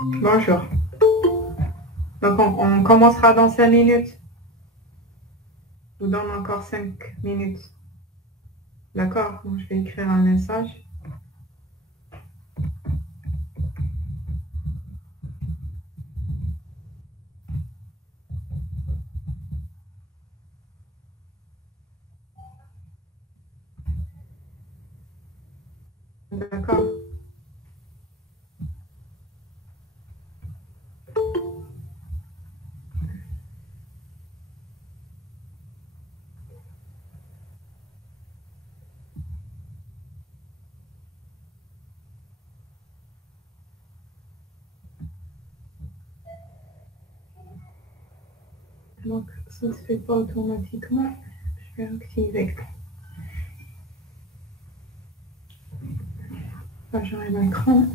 Bonjour. Donc, on commencera dans 5 minutes. Je vous donne encore 5 minutes. D'accord? Donc, je vais écrire un message. D'accord? Donc, ça ne se fait pas automatiquement. Je vais activer. J'aurai l'écran.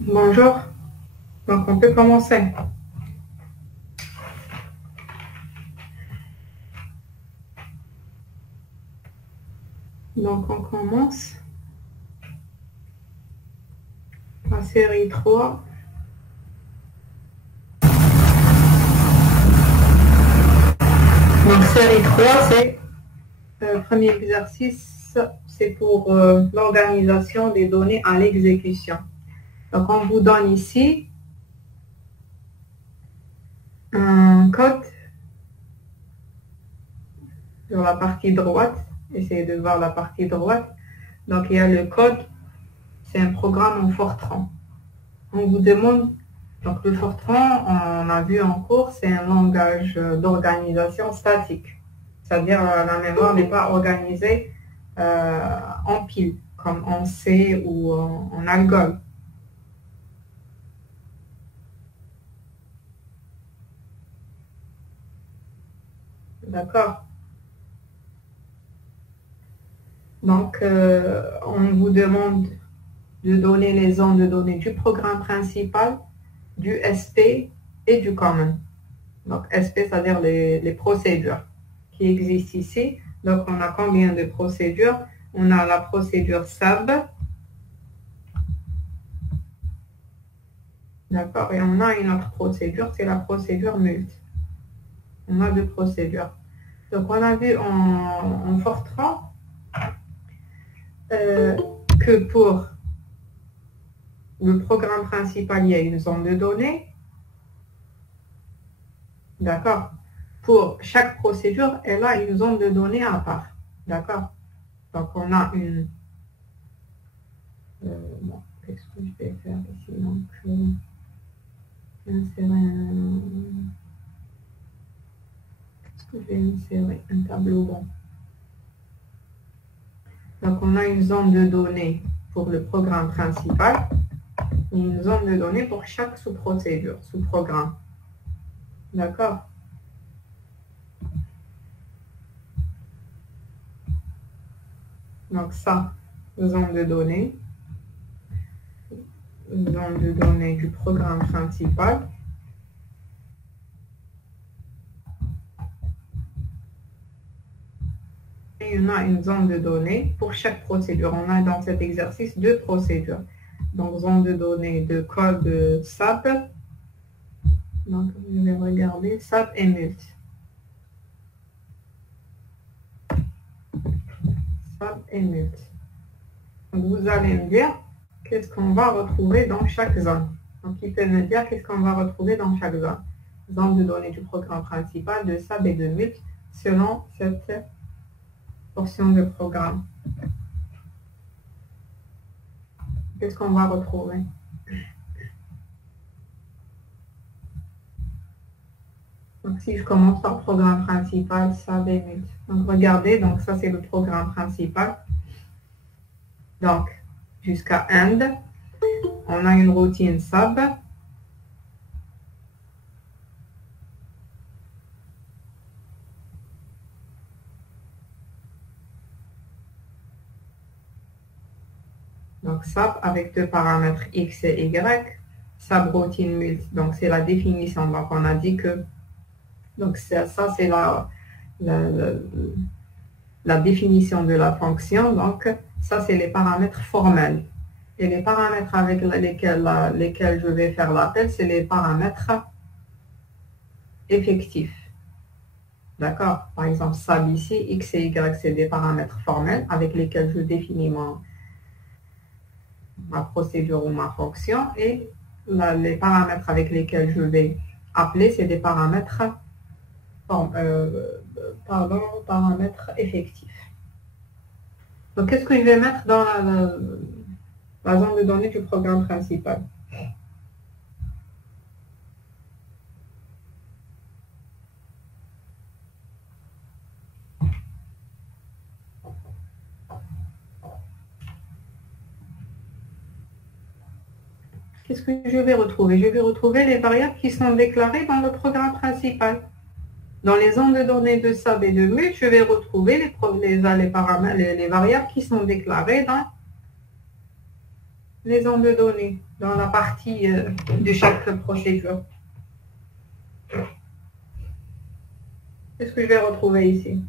Bonjour. Donc, on peut commencer. Donc, on commence la série 3. Donc, série 3, c'est le premier exercice, c'est pour l'organisation des données à l'exécution. Donc, on vous donne ici un code sur la partie droite. Essayez de voir la partie droite. Donc, il y a le code. C'est un programme en Fortran. On vous demande, donc le Fortran, on a vu en cours, c'est un langage d'organisation statique. C'est-à-dire la mémoire n'est pas organisée en pile, comme en C ou en algol. D'accord. Donc, on vous demande de donner les zones de données du programme principal, du SP et du common. Donc, SP, c'est-à-dire les procédures qui existent ici. Donc, on a combien de procédures? On a la procédure SAB. D'accord. Et on a une autre procédure, c'est la procédure MULT. On a deux procédures. Donc, on a vu en Fortran que pour le programme principal, il y a une zone de données. D'accord. Pour chaque procédure, elle a une zone de données à part. D'accord. Donc, on a une... bon, qu'est-ce que je vais faire ici? Donc, insérer un... Qu'est-ce que je vais insérer? Un tableau bon. Donc, on a une zone de données pour le programme principal et une zone de données pour chaque sous-procédure, sous-programme. D'accord? Donc, ça, zone de données du programme principal. Et on a une zone de données pour chaque procédure. On a dans cet exercice deux procédures. Donc, zone de données de code SAP. Donc, je vais regarder SAP et MULT. SAP et MULT. Donc, vous allez me dire qu'est-ce qu'on va retrouver dans chaque zone. Donc, il peut me dire qu'est-ce qu'on va retrouver dans chaque zone. Zone de données du programme principal, de SAP et de MULT, selon cette portion de programme. Qu'est-ce qu'on va retrouver? Donc, si je commence par le programme principal, SAP et MULT. Donc, regardez, donc ça, c'est le programme principal. Donc, jusqu'à end, on a une routine SAP. Donc, SAP avec deux paramètres X et Y. SAP routine MULT, donc c'est la définition. Donc, on a dit que donc ça c'est la définition de la fonction. Donc, ça, c'est les paramètres formels. Et les paramètres avec lesquels je vais faire l'appel, c'est les paramètres effectifs. D'accord? Par exemple, SAB ici, X et Y, c'est des paramètres formels avec lesquels je définis ma procédure ou ma fonction. Et les paramètres avec lesquels je vais appeler, c'est des paramètres paramètres effectifs. Donc, qu'est-ce que je vais mettre dans la zone de données du programme principal? Qu'est-ce que je vais retrouver? Je vais retrouver les variables qui sont déclarées dans le programme principal. Dans les zones de données de SAB et de MULT, je vais retrouver les paramètres, les variables qui sont déclarées les zones de données dans la partie de chaque procédure. Qu'est-ce que je vais retrouver ici?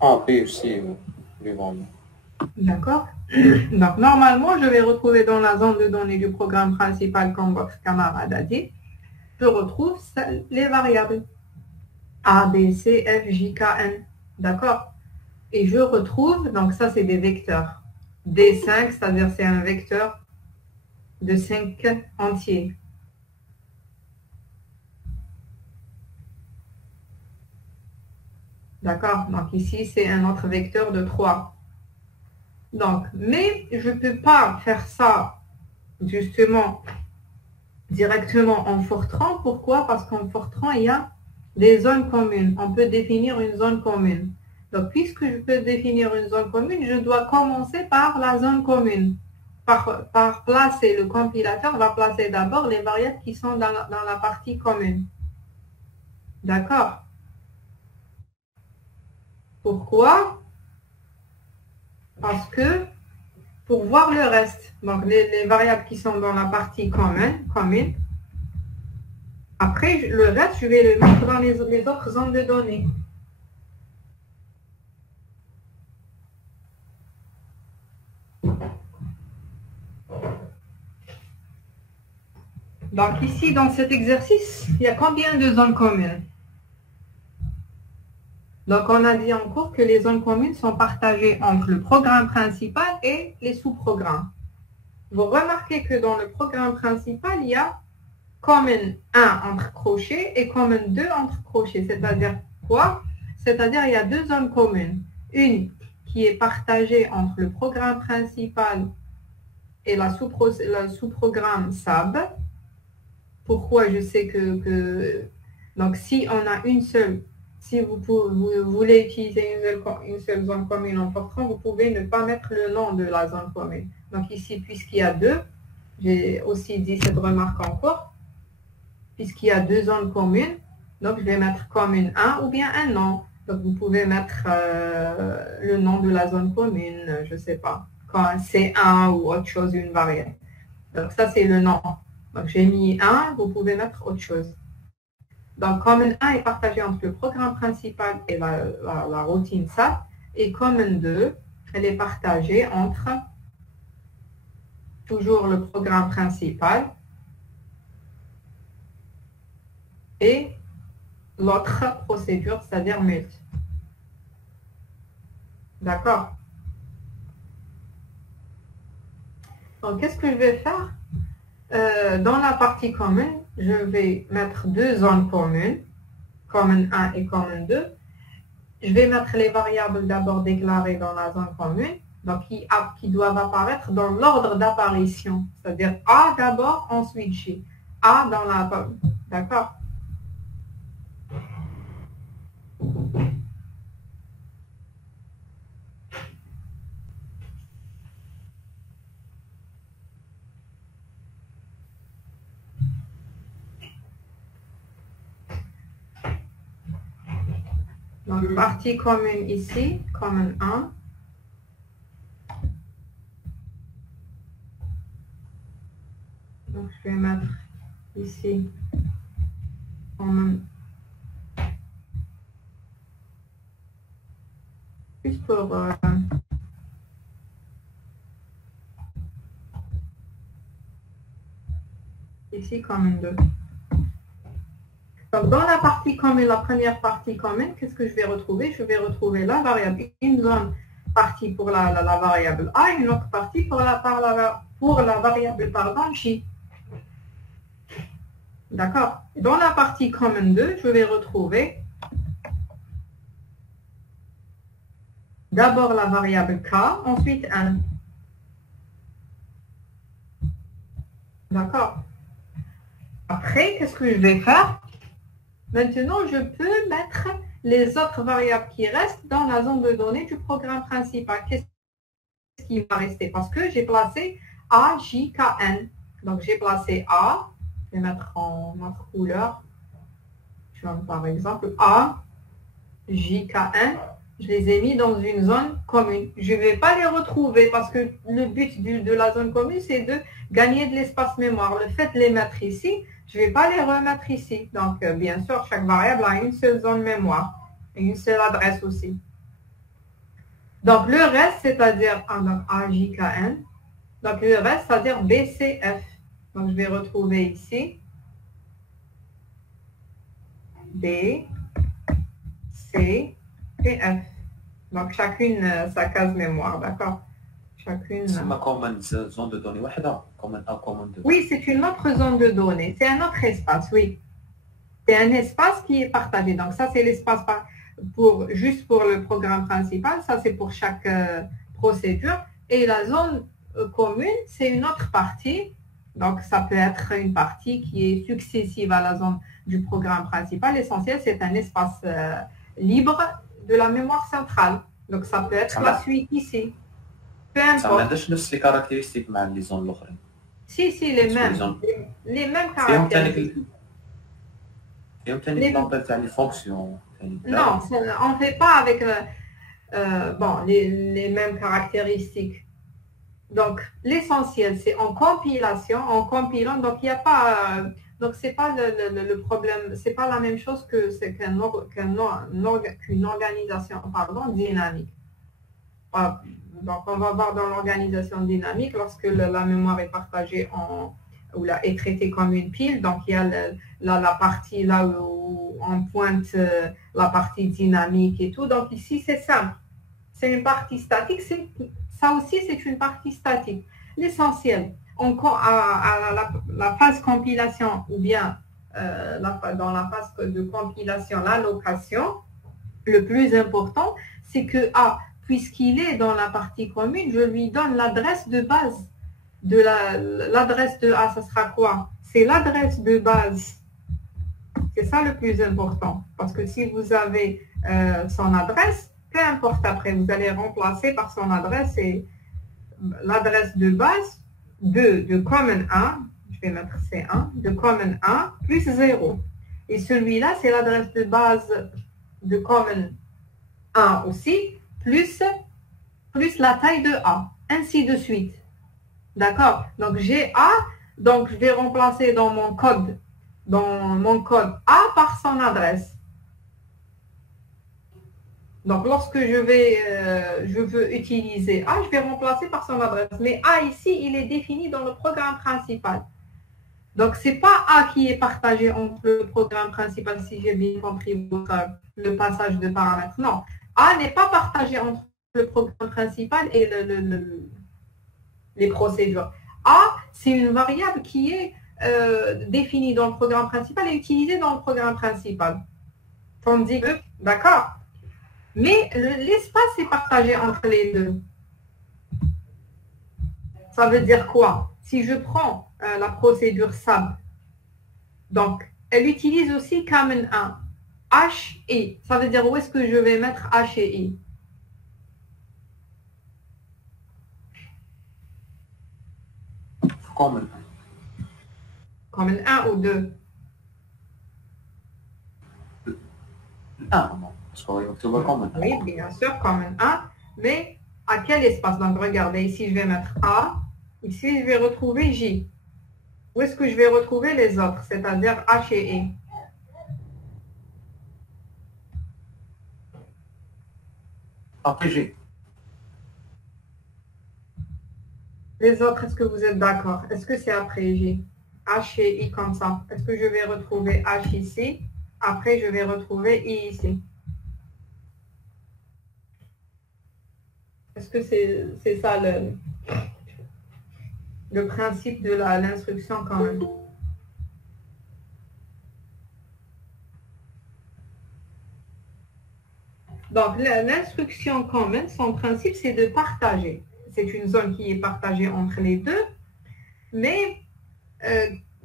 A, B aussi, devant. D'accord. Donc, normalement, je vais retrouver dans la zone de données du programme principal, comme votre camarade a dit, je retrouve les variables A, B, C, F, J, K, N. D'accord. Et je retrouve, donc ça, c'est des vecteurs. D5, c'est-à-dire c'est un vecteur de 5 entiers. D'accord. Donc ici, c'est un autre vecteur de 3. Donc, mais je ne peux pas faire ça justement directement en Fortran. Pourquoi? Parce qu'en Fortran, il y a des zones communes. On peut définir une zone commune. Donc, puisque je peux définir une zone commune, je dois commencer par la zone commune. Par placer, le compilateur va placer d'abord les variables qui sont dans la partie commune. D'accord? Pourquoi? Parce que pour voir le reste, donc les variables qui sont dans la partie commune, après le reste, je vais le mettre dans les autres zones de données. Donc ici, dans cet exercice, il y a combien de zones communes? Donc on a dit en cours que les zones communes sont partagées entre le programme principal et les sous-programmes. Vous remarquez que dans le programme principal, il y a commune 1 entre crochets et commune 2 entre crochets. C'est-à-dire quoi? C'est-à-dire il y a deux zones communes. Une qui est partagée entre le programme principal et la sous-programme SAB. Pourquoi je sais que... Donc, si on a une seule, si vous voulez utiliser une seule zone commune en Fortran, vous pouvez ne pas mettre le nom de la zone commune. Donc ici, puisqu'il y a deux, j'ai aussi dit cette remarque encore, puisqu'il y a deux zones communes, donc je vais mettre commune 1 ou bien un nom. Donc vous pouvez mettre le nom de la zone commune, je ne sais pas, quand c'est 1 ou autre chose, une variable. Donc ça, c'est le nom. Donc j'ai mis 1, vous pouvez mettre autre chose. Donc commune 1 est partagée entre le programme principal et la routine SAP. Et commune 2, elle est partagée entre toujours le programme principal et l'autre procédure, c'est-à-dire mult. D'accord? Donc, qu'est-ce que je vais faire? Dans la partie commune, je vais mettre deux zones communes, commune 1 et commune 2. Je vais mettre les variables d'abord déclarées dans la zone commune, donc qui doivent apparaître dans l'ordre d'apparition, c'est-à-dire A d'abord, ensuite J. A dans la... D'accord? Donc, partie commune ici, commune 1. Donc, je vais mettre ici commune. Juste pour... ici, commune 2. Donc, dans la partie commune, la première partie commune, qu'est-ce que je vais retrouver? Je vais retrouver la variable, une zone partie pour la variable A, une autre partie pour la variable J. D'accord? Dans la partie commune 2, je vais retrouver d'abord la variable K, ensuite 1. D'accord? Après, qu'est-ce que je vais faire? Maintenant, je peux mettre les autres variables qui restent dans la zone de données du programme principal. Qu'est-ce qui va rester? Parce que j'ai placé A, J, K, N. Donc, j'ai placé A. Je vais mettre en autre couleur. Par exemple, A. JK1, je les ai mis dans une zone commune. Je ne vais pas les retrouver parce que le but de la zone commune, c'est de gagner de l'espace mémoire. Le fait de les mettre ici, je ne vais pas les remettre ici. Donc, bien sûr, chaque variable a une seule zone mémoire et une seule adresse aussi. Donc, le reste, c'est-à-dire AJKN. Donc, le reste, c'est-à-dire BCF. Donc, je vais retrouver ici B, C et F. Donc, chacune sa case mémoire, d'accord? Chacune. C'est ma common zone de données. Common A, common 2. Oui, c'est une autre zone de données. C'est un autre espace, oui. C'est un espace qui est partagé. Donc, ça, c'est l'espace juste pour le programme principal. Ça, c'est pour chaque procédure. Et la zone commune, c'est une autre partie. Donc, ça peut être une partie qui est successive à la zone du programme principal. L'essentiel, c'est un espace libre de la mémoire centrale. Donc, ça peut être la suite ici. Peu Ça n'a importe. pas les caractéristiques avec les zones autres. Si, les mêmes. Les mêmes caractéristiques. Les fonctions. Non, on ne fait pas avec les mêmes caractéristiques. Donc, l'essentiel, c'est en compilant. Donc, il n'y a pas. Donc, c'est pas le problème. C'est pas la même chose qu'une organisation, dynamique. Donc, on va voir dans l'organisation dynamique, lorsque la mémoire est partagée est traitée comme une pile. Donc, il y a la partie là où on pointe la partie dynamique et tout. Donc, ici, c'est simple. C'est une partie statique. Ça aussi, c'est une partie statique. L'essentiel, à la phase compilation ou bien dans la phase de compilation, l'allocation, le plus important, c'est que puisqu'il est dans la partie commune, je lui donne l'adresse de base. L'adresse de A, ça sera quoi? C'est l'adresse de base. C'est ça le plus important. Parce que si vous avez son adresse, peu importe après, vous allez remplacer par son adresse et l'adresse de base de common 1, je vais mettre C1, de common 1 plus 0. Et celui-là, c'est l'adresse de base de common 1 aussi, plus la taille de A, ainsi de suite. D'accord? Donc, j'ai A, donc je vais remplacer dans mon code A par son adresse. Donc, lorsque je veux utiliser A, je vais remplacer par son adresse. Mais A ici, il est défini dans le programme principal. Donc, ce n'est pas A qui est partagé entre le programme principal, si j'ai bien compris le passage de paramètres. Non, A n'est pas partagé entre le programme principal et les procédures. A, c'est une variable qui est définie dans le programme principal et utilisée dans le programme principal. Tandis que, d'accord? Mais l'espace est partagé entre les deux. Ça veut dire quoi? Si je prends la procédure SAB, donc elle utilise aussi common 1, H et I. Ça veut dire où est-ce que je vais mettre H et I? Common. Common 1 ou 2? 1, non. Oui, bien sûr, common 1. Mais à quel espace? Donc, regardez, ici, je vais mettre A. Ici, je vais retrouver J. Où est-ce que je vais retrouver les autres? C'est-à-dire H et I. Après G. Les autres, est-ce que vous êtes d'accord? Est-ce que c'est après J? H et I comme ça. Est-ce que je vais retrouver H ici? Après, je vais retrouver I ici. Est-ce que c'est ça le principe de l'instruction quand même? Donc, l'instruction quand même, son principe, c'est de partager. C'est une zone qui est partagée entre les deux. Mais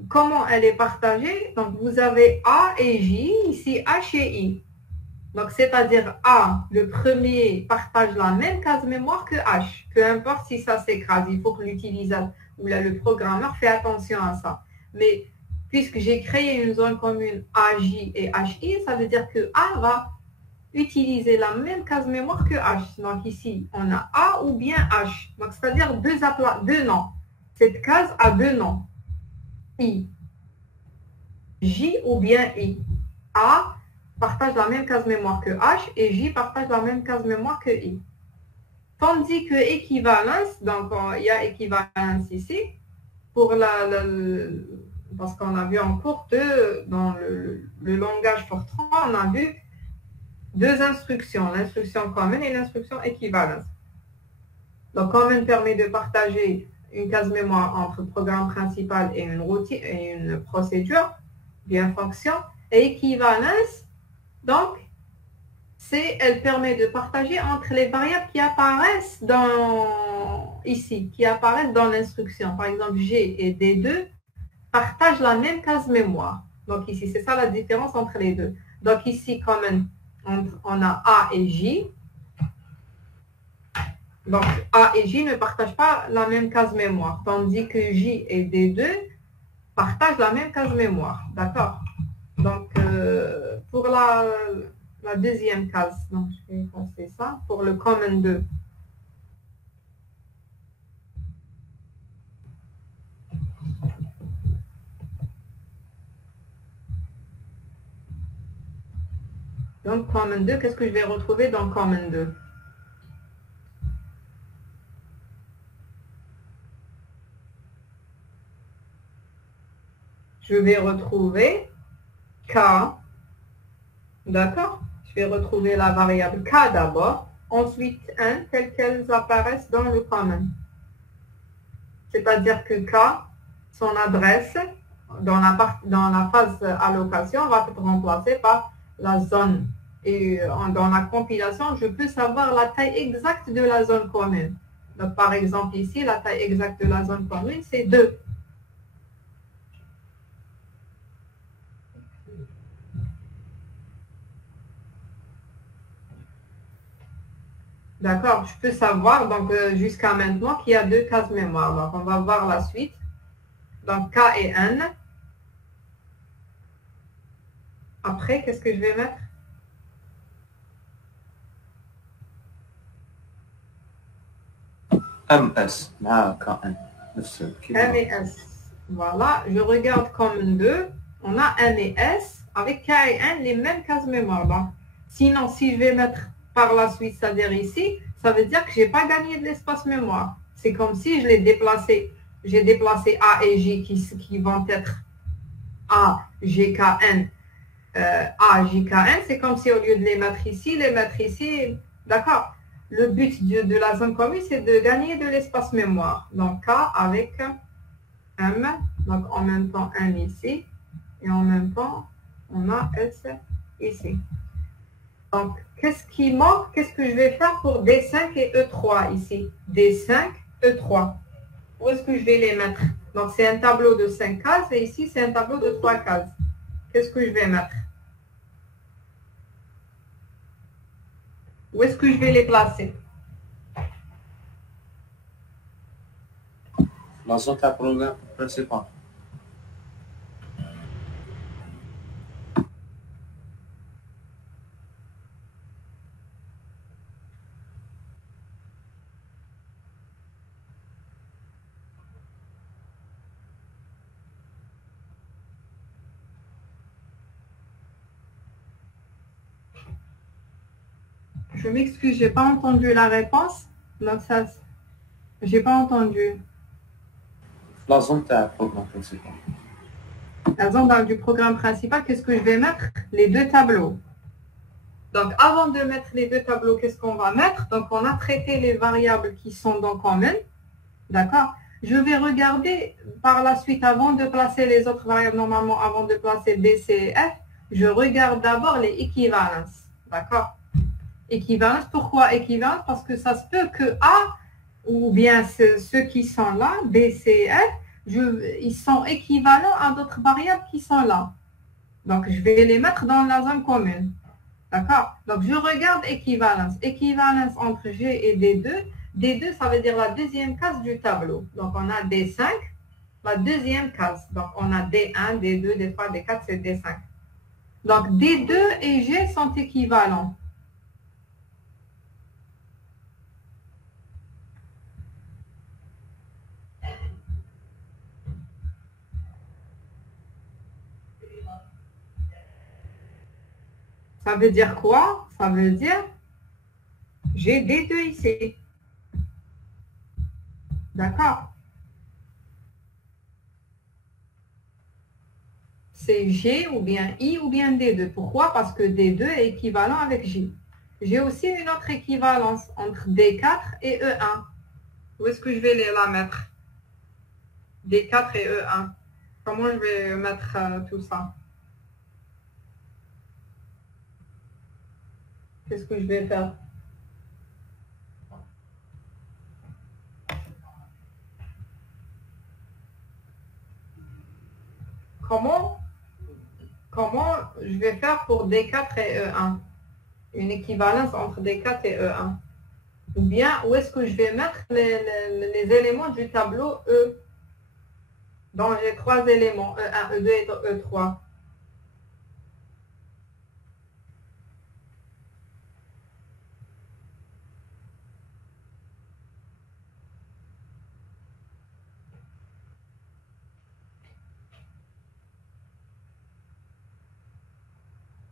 comment elle est partagée? Donc, vous avez A et J, ici H et I. Donc, c'est-à-dire A, le premier partage la même case mémoire que H. Peu importe si ça s'écrase, il faut que l'utilisateur ou le programmeur fait attention à ça. Mais puisque j'ai créé une zone commune AJ et HI, ça veut dire que A va utiliser la même case mémoire que H. Donc ici, on a A ou bien H. Donc c'est-à-dire deux noms. Cette case a deux noms. I. J ou bien I. A partage la même case mémoire que H et J partage la même case mémoire que I. Tandis que équivalence, donc il y a équivalence ici, pour parce qu'on a vu en cours dans le langage Fortran, on a vu deux instructions, l'instruction common et l'instruction équivalence. Donc common permet de partager une case mémoire entre programme principal et une routine et une procédure, bien fonction, et équivalence, donc elle permet de partager entre les variables qui apparaissent ici, qui apparaissent dans l'instruction. Par exemple, G et D2 partagent la même case mémoire. Donc ici, c'est ça la différence entre les deux. Donc ici, common, on a A et J. Donc A et J ne partagent pas la même case mémoire, tandis que J et D2 partagent la même case mémoire. D'accord? Donc pour la deuxième case, donc je vais effacer ça, pour le common 2. Donc common 2, qu'est-ce que je vais retrouver dans common 2? Je vais retrouver K, d'accord? Je vais retrouver la variable K d'abord, ensuite 1, telles qu'elles apparaissent dans le common. C'est-à-dire que K, son adresse, dans la phase allocation, va être remplacée par la zone. Et dans la compilation, je peux savoir la taille exacte de la zone commune. Donc, par exemple, ici, la taille exacte de la zone commune, c'est 2. D'accord, je peux savoir donc jusqu'à maintenant qu'il y a deux cases mémoire. Donc on va voir la suite. Donc K et N. Après, qu'est-ce que je vais mettre? MS مع KN نفس M et S. Voilà, je regarde comme 2. On a M et S avec K et N les mêmes cases mémoire. Donc, sinon, si je vais mettre par la suite, c'est-à-dire ici, ça veut dire que je n'ai pas gagné de l'espace mémoire. C'est comme si je l'ai déplacé. J'ai déplacé A et J qui vont être A, G, K, N. A, J, K, N, c'est comme si au lieu de les mettre ici, d'accord. Le but de la zone commune, c'est de gagner de l'espace mémoire. Donc K avec M, donc en même temps M ici, et en même temps, on a S ici. Donc, qu'est-ce qui manque? Qu'est-ce que je vais faire pour D5 et E3 ici? D5, E3. Où est-ce que je vais les mettre? Donc, c'est un tableau de 5 cases et ici, c'est un tableau de 3 cases. Qu'est-ce que je vais mettre? Où est-ce que je vais les placer? La zone تاع programme principal. Je m'excuse, j'ai pas entendu la réponse. Donc ça, j'ai pas entendu. La zone تاع programme principal. La zone du programme principal, qu'est-ce que je vais mettre? Les deux tableaux. Donc avant de mettre les deux tableaux, qu'est-ce qu'on va mettre? Donc on a traité les variables qui sont dans common. D'accord? Je vais regarder par la suite, avant de placer les autres variables, normalement avant de placer B, C et F, je regarde d'abord les équivalences. D'accord? Équivalence, pourquoi équivalence? Parce que ça se peut que A, ou bien ceux qui sont là, B, C et F, ils sont équivalents à d'autres variables qui sont là. Donc, je vais les mettre dans la zone commune. D'accord? Donc, je regarde équivalence. Équivalence entre G et D2. D2, ça veut dire la deuxième case du tableau. Donc, on a D5, la deuxième case. Donc, on a D1, D2, D3, D4, c'est D5. Donc, D2 et G sont équivalents. Ça veut dire quoi? Ça veut dire j'ai D2 ici. D'accord? C'est G ou bien I ou bien D2. Pourquoi? Parce que D2 est équivalent avec J. J'ai aussi une autre équivalence entre D4 et E1. Où est-ce que je vais la mettre? D4 et E1. Comment je vais mettre tout ça? Qu'est-ce que je vais faire? Comment je vais faire pour D4 et E1? Une équivalence entre D4 et E1. Ou bien, où est-ce que je vais mettre les éléments du tableau E? Dans les trois éléments, E1, E2 et E3.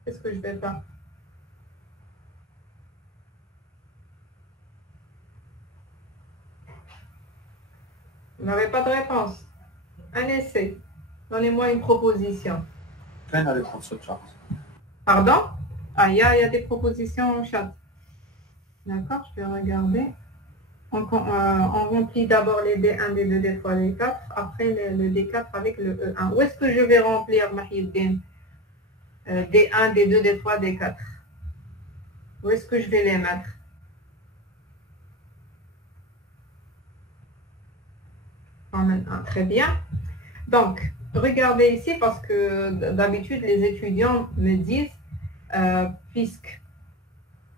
Qu'est-ce que je vais faire? Vous n'avez pas de réponse. Un essai. Donnez-moi une proposition. فين عليكم في الشات؟ Pardon? Ah, il y a des propositions en chat. D'accord, je vais regarder. On remplit d'abord les D1, D2, D3, D4. Après, le D4 avec le E1. Où est-ce que je vais remplir, Mahiddin? D1, D2, D3, D4. Où est-ce que je vais les mettre? Très bien. Donc, regardez ici parce que d'habitude, les étudiants me disent, puisque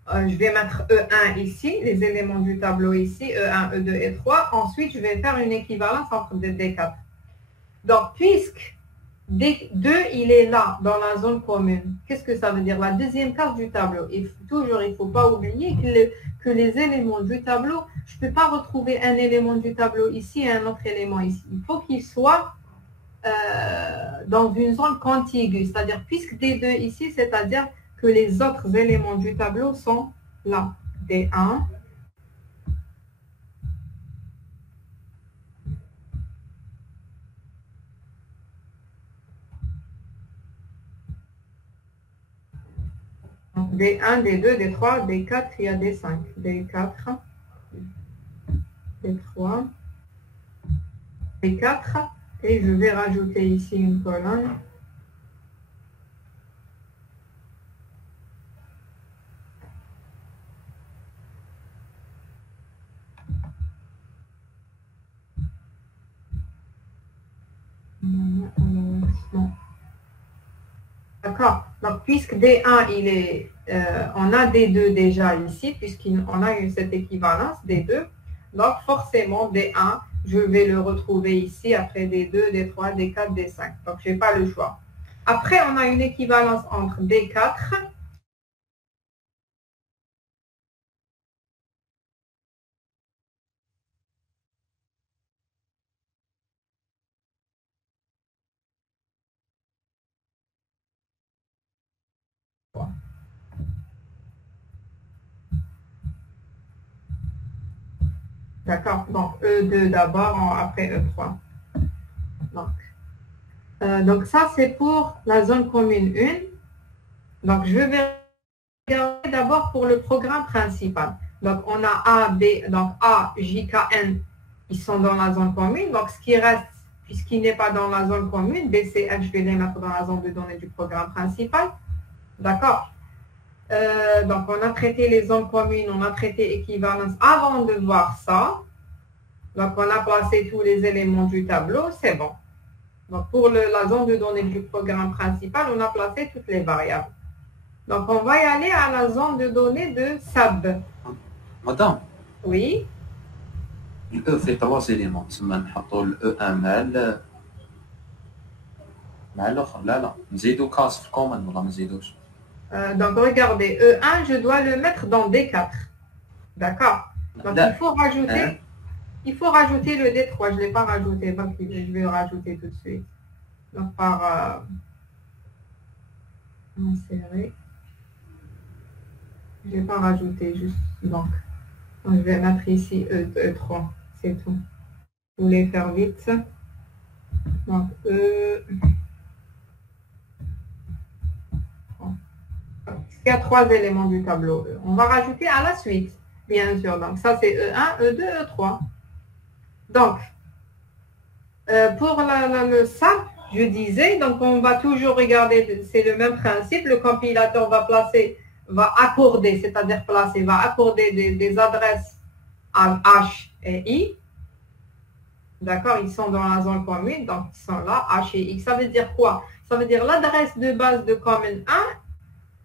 je vais mettre E1 ici, les éléments du tableau ici, E1, E2 et 3. Ensuite, je vais faire une équivalence entre D4. Donc, puisque D2, il est là, dans la zone commune, qu'est-ce que ça veut dire? La deuxième case du tableau. Il ne faut pas oublier que les éléments du tableau, je ne peux pas retrouver un élément du tableau ici et un autre élément ici. Il faut qu'il soit dans une zone contiguë, c'est-à-dire puisque D2 ici, c'est-à-dire que les autres éléments du tableau sont là. D1, D1, D2, D3, D4, il y a D5. D4, D3, D4, et je vais rajouter ici une colonne. D'accord. Donc, puisque D1, on a D2 déjà ici, puisqu'on a eu cette équivalence D2. Donc, forcément, D1, je vais le retrouver ici après D2, D3, D4, D5. Donc, je n'ai pas le choix. Après, on a une équivalence entre D4. D'accord. Donc, E2 d'abord, après E3. Donc, ça, c'est pour la zone commune 1. Donc, je vais regarder d'abord pour le programme principal. Donc, on a A, B, donc A, J, K, N, ils sont dans la zone commune. Donc, ce qui reste, puisqu'il n'est pas dans la zone commune, B, C, F, je vais les mettre dans la zone de données du programme principal. D'accord? Donc, on a traité les zones communes, on a traité équivalence avant de voir ça. Donc, on a placé tous les éléments du tableau, c'est bon. Donc, pour la zone de données du programme principal, on a placé toutes les variables. Donc, on va y aller à la zone de données de SAB. Madame. Oui. الأو في 3 éléments. تسمى نحطوا الأو ان مع الآخر. لا نزيدو كاس في الكوماند ولا ما نزيدوش. Donc, regardez, E1, je dois le mettre dans D4. D'accord? Donc, il faut rajouter le D3. Je ne l'ai pas rajouté, donc je vais le rajouter tout de suite. Donc, par insérer. Je vais pas rajouter juste donc. Donc, je vais mettre ici E3, c'est tout. Je voulais faire vite. Donc, il y a 3 éléments du tableau E. On va rajouter à la suite, bien sûr. Donc, ça, c'est E1, E2, E3. Donc, pour le SAP, je disais, donc on va toujours regarder, c'est le même principe. Le compilateur va accorder, c'est-à-dire placer, va accorder des adresses à H et I. D'accord, ils sont dans la zone commune, donc ils sont là, H et X. Ça veut dire quoi? Ça veut dire l'adresse de base de commune 1.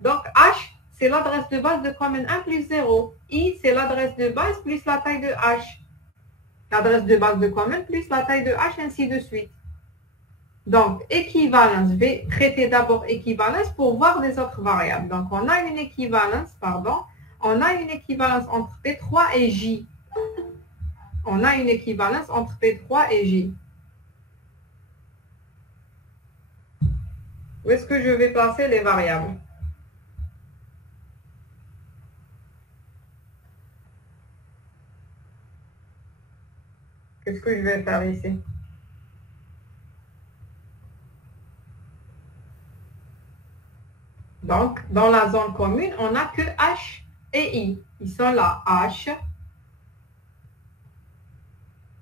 Donc H, c'est l'adresse de base de commune 1 plus 0. I, c'est l'adresse de base plus la taille de H. L'adresse de base de commune plus la taille de H, ainsi de suite. Donc, équivalence, je vais traiter d'abord équivalence pour voir les autres variables. Donc, on a une équivalence, entre P3 et J. On a une équivalence entre P3 et J. Où est-ce que je vais placer les variables? Qu'est-ce que je vais faire ici? Donc, dans la zone commune, on n'a que H et I. Ils sont là, H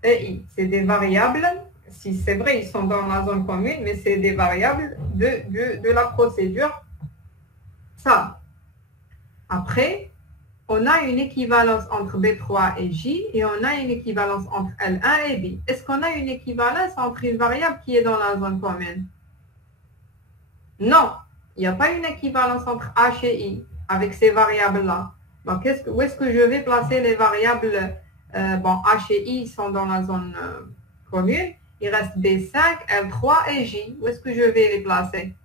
et I. C'est des variables, si c'est vrai, ils sont dans la zone commune, mais c'est des variables de la procédure. Ça. Après, on a une équivalence entre B3 et J et on a une équivalence entre L1 et B. Est-ce qu'on a une équivalence entre une variable qui est dans la zone commune? Non. Il n'y a pas une équivalence entre H et I avec ces variables-là. Donc, où est-ce que je vais placer les variables? H et I sont dans la zone commune. Il reste B5, L3 et J. Où est-ce que je vais les placer?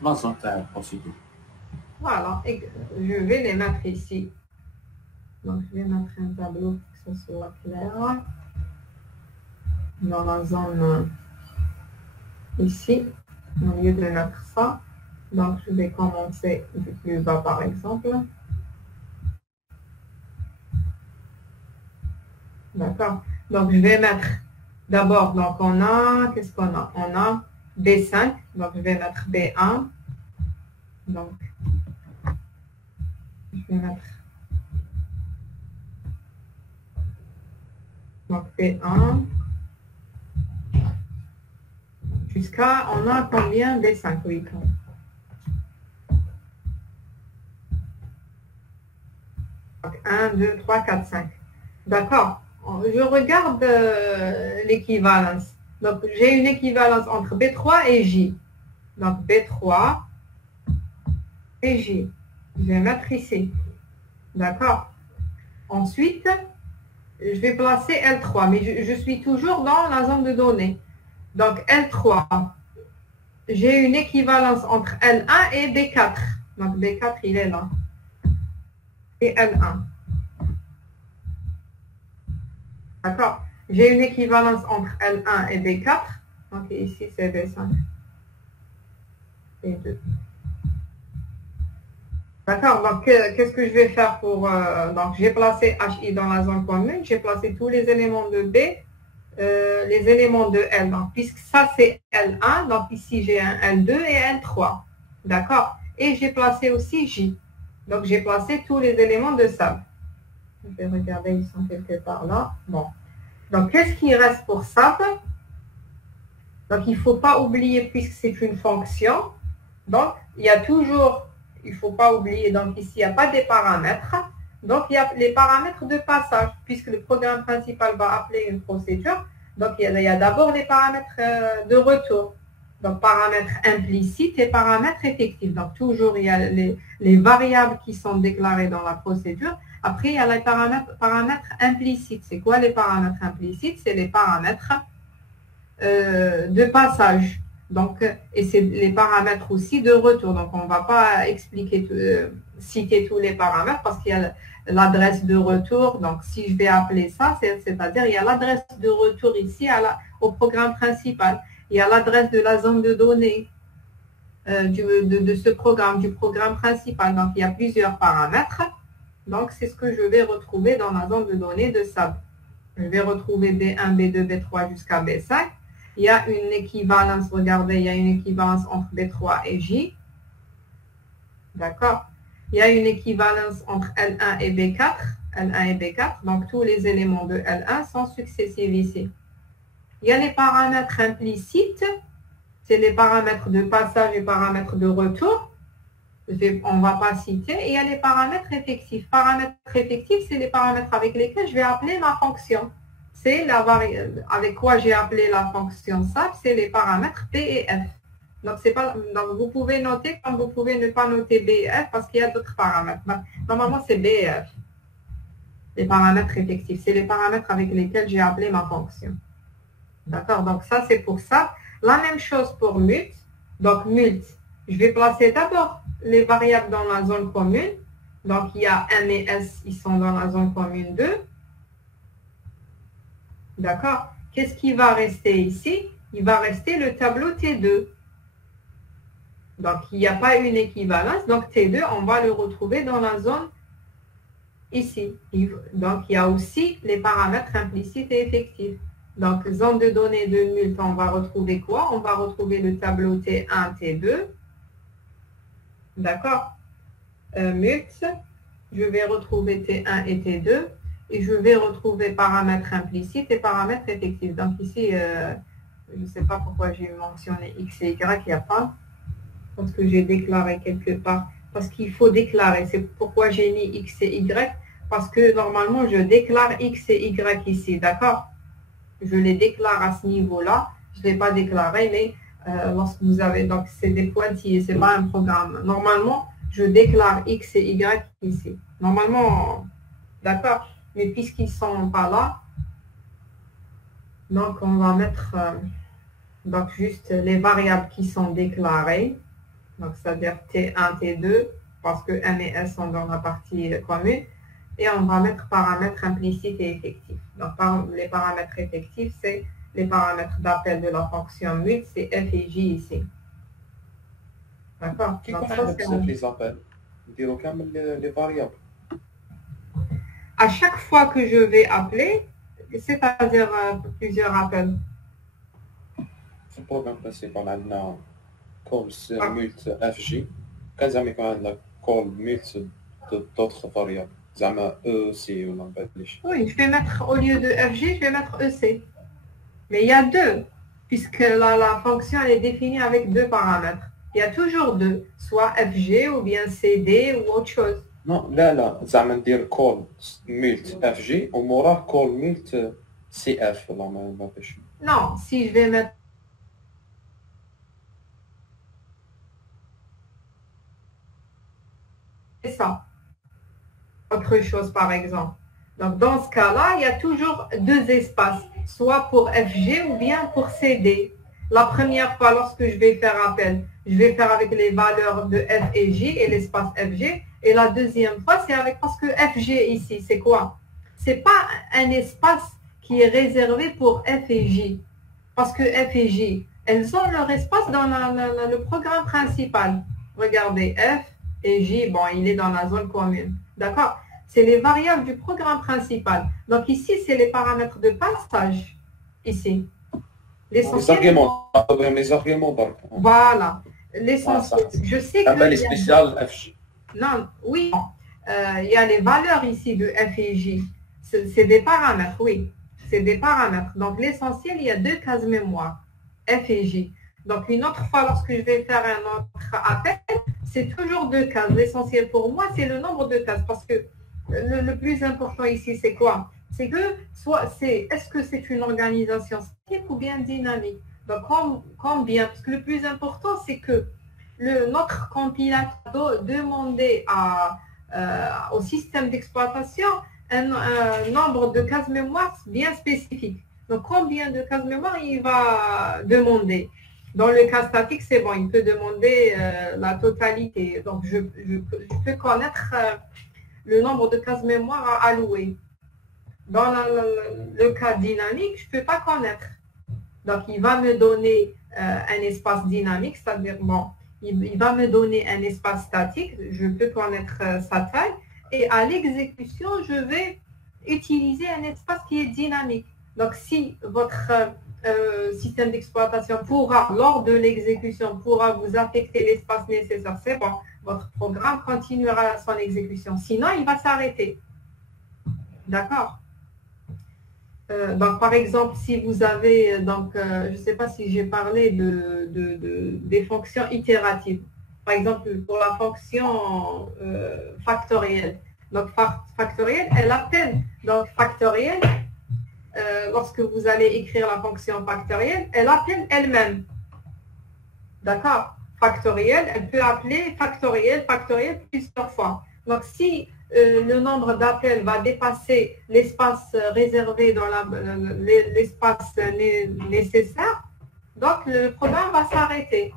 La zone de procédure. Voilà. Et je vais les mettre ici. Donc, je vais mettre un tableau pour que ce soit clair. Dans la zone ici, au lieu de mettre ça. Donc, je vais commencer du plus bas, par exemple. D'accord. Donc, je vais mettre d'abord, donc on a, qu'est-ce qu'on a? On a B5, donc je vais mettre B1. Donc, je vais mettre donc B1. Jusqu'à, on a combien? B5, oui. Donc, 1, 2, 3, 4, 5. D'accord. Je regarde l'équivalence. Donc, j'ai une équivalence entre B3 et J. Donc, B3 et J. Je vais mettre ici. D'accord. Ensuite, je vais placer L3, mais je suis toujours dans la zone de données. Donc, L3, j'ai une équivalence entre L1 et B4. Donc, B4, il est là. Et L1. D'accord. J'ai une équivalence entre L1 et B4. Donc, ici, c'est B5. Et 2. D'accord. Donc, qu'est-ce que je vais faire pour... donc, j'ai placé HI dans la zone commune. J'ai placé tous les éléments de B, les éléments de L. Donc, puisque ça, c'est L1. Donc, ici, j'ai un L2 et L3. D'accord. Et j'ai placé aussi J. Donc, j'ai placé tous les éléments de SAP. Je vais regarder, ils sont quelque part là. Bon. Donc, qu'est-ce qui reste pour SAP? Donc, il ne faut pas oublier, puisque c'est une fonction. Donc, il y a toujours, il ne faut pas oublier, donc ici, il n'y a pas des paramètres. Donc, il y a les paramètres de passage, puisque le programme principal va appeler une procédure. Donc, il y a d'abord les paramètres de retour. Donc, paramètres implicites et paramètres effectifs. Donc, toujours, il y a les variables qui sont déclarées dans la procédure. Après, il y a les paramètres implicites. C'est quoi les paramètres implicites? C'est les paramètres de passage. Donc, et c'est les paramètres aussi de retour. Donc, on ne va pas expliquer, citer tous les paramètres parce qu'il y a l'adresse de retour. Donc, si je vais appeler ça, c'est-à-dire il y a l'adresse de retour ici au programme principal. Il y a l'adresse de la zone de données. de ce programme, du programme principal. Donc, il y a plusieurs paramètres. Donc, c'est ce que je vais retrouver dans la zone de données de SAP. Je vais retrouver B1, B2, B3 jusqu'à B5. Il y a une équivalence, regardez, il y a une équivalence entre B3 et J. D'accord? Il y a une équivalence entre L1 et B4. L1 et B4. Donc, tous les éléments de L1 sont successifs ici. Il y a les paramètres implicites. C'est les paramètres de passage et paramètres de retour. On ne va pas citer. Et il y a les paramètres effectifs. Paramètres effectifs, c'est les paramètres avec lesquels je vais appeler ma fonction. C'est la variable avec quoi j'ai appelé la fonction SAP, c'est les paramètres P et F. Donc, donc, vous pouvez noter comme vous pouvez ne pas noter B et F parce qu'il y a d'autres paramètres. Normalement, c'est B et F. Les paramètres effectifs, c'est les paramètres avec lesquels j'ai appelé ma fonction. D'accord? Donc, ça, c'est pour ça. La même chose pour mult. Donc, mult, je vais placer d'abord les variables dans la zone commune. Donc, il y a M et S, ils sont dans la zone commune 2. D'accord? Qu'est-ce qui va rester ici? Il va rester le tableau T2. Donc, il n'y a pas une équivalence. Donc, T2, on va le retrouver dans la zone ici. Donc, il y a aussi les paramètres implicites et effectifs. Donc, zone de données de mult, on va retrouver quoi? On va retrouver le tableau T1, T2. D'accord? Mult, je vais retrouver T1 et T2. Et je vais retrouver paramètres implicites et paramètres effectifs. Donc, ici, je ne sais pas pourquoi j'ai mentionné X et Y, il n'y a pas. Parce que j'ai déclaré quelque part. Parce qu'il faut déclarer. C'est pourquoi j'ai mis X et Y. Parce que normalement, je déclare X et Y ici. D'accord? Je les déclare à ce niveau-là. Je ne l'ai pas déclaré, mais lorsque vous avez... Donc, c'est des pointillés. Ce n'est pas un programme. Normalement, je déclare X et Y ici. Normalement, d'accord? Mais puisqu'ils ne sont pas là, donc on va mettre donc juste les variables qui sont déclarées. Donc, c'est-à-dire T1, T2, parce que M et S sont dans la partie commune. Et on va mettre paramètres implicites et effectifs. Donc, les paramètres effectifs, c'est les paramètres d'appel de la fonction mult, c'est F et J ici. D'accord? Donc, ça, c'est les appels. Les variables. À chaque fois que je vais appeler, c'est-à-dire plusieurs appels. في البروغرام برينسيبال عندنا كول ميلت اف جي كان زعما يكون عندنا كول ميلت d'autres variables زعما E C ولا ما بعدليش. Oui, je vais mettre au lieu de FG, je vais mettre EC. Mais il y a deux, puisque la fonction elle est définie avec deux paramètres. Il y a toujours deux, soit FG ou bien CD ou autre chose. Non, لا زعما ندير كول ميلت اف جي وموراه كول ميلت سي اف ولا ما بعرفش. Non, si je vais mettre ça, autre chose par exemple. Donc dans ce cas-là, il y a toujours deux espaces, soit pour FG ou bien pour CD. La première fois, lorsque je vais faire appel, je vais faire avec les valeurs de F et J et l'espace FG. Et la deuxième fois, c'est avec, parce que FG ici, c'est quoi? C'est pas un espace qui est réservé pour F et J. Parce que F et J, elles ont leur espace dans le programme principal. Regardez, F et J, bon, il est dans la zone commune. D'accord? C'est les variables du programme principal. Donc ici, c'est les paramètres de passage. Ici. L'essentiel. Les arguments. Voilà. L'essentiel. Je sais que. Les spéciales FJ. Non, oui. Il y a les valeurs ici de F et J. C'est des paramètres, oui. C'est des paramètres. Donc l'essentiel, il y a deux cases mémoire. F et J. Donc une autre fois, lorsque je vais faire un autre appel, c'est toujours deux cases. L'essentiel pour moi, c'est le nombre de cases. Parce que le plus important ici, c'est quoi? C'est que est-ce que c'est une organisation statique ou bien dynamique? Donc combien? Parce que le plus important, c'est que notre compilateur doit demander au système d'exploitation un nombre de cases mémoire bien spécifique. Donc combien de cases mémoire il va demander? Dans le cas statique, c'est bon, il peut demander la totalité. Donc je peux connaître le nombre de cases mémoire à allouer. Dans le cas dynamique, je ne peux pas connaître. Donc, il va me donner un espace dynamique, c'est-à-dire, bon, il va me donner un espace statique, je peux connaître sa taille, et à l'exécution, je vais utiliser un espace qui est dynamique. Donc, si votre système d'exploitation pourra, lors de l'exécution, pourra vous affecter l'espace nécessaire, c'est bon, votre programme continuera son exécution. Sinon, il va s'arrêter. D'accord? Donc, par exemple, si vous avez, je ne sais pas si j'ai parlé des fonctions itératives. Par exemple, pour la fonction factorielle. Donc, factorielle, elle appelle. Donc, factorielle, lorsque vous allez écrire la fonction factorielle, elle appelle elle-même. D'accord? Factorielle, elle peut appeler factorielle plusieurs fois. Donc, si le nombre d'appels va dépasser l'espace réservé dans l'espace nécessaire, donc le programme va s'arrêter.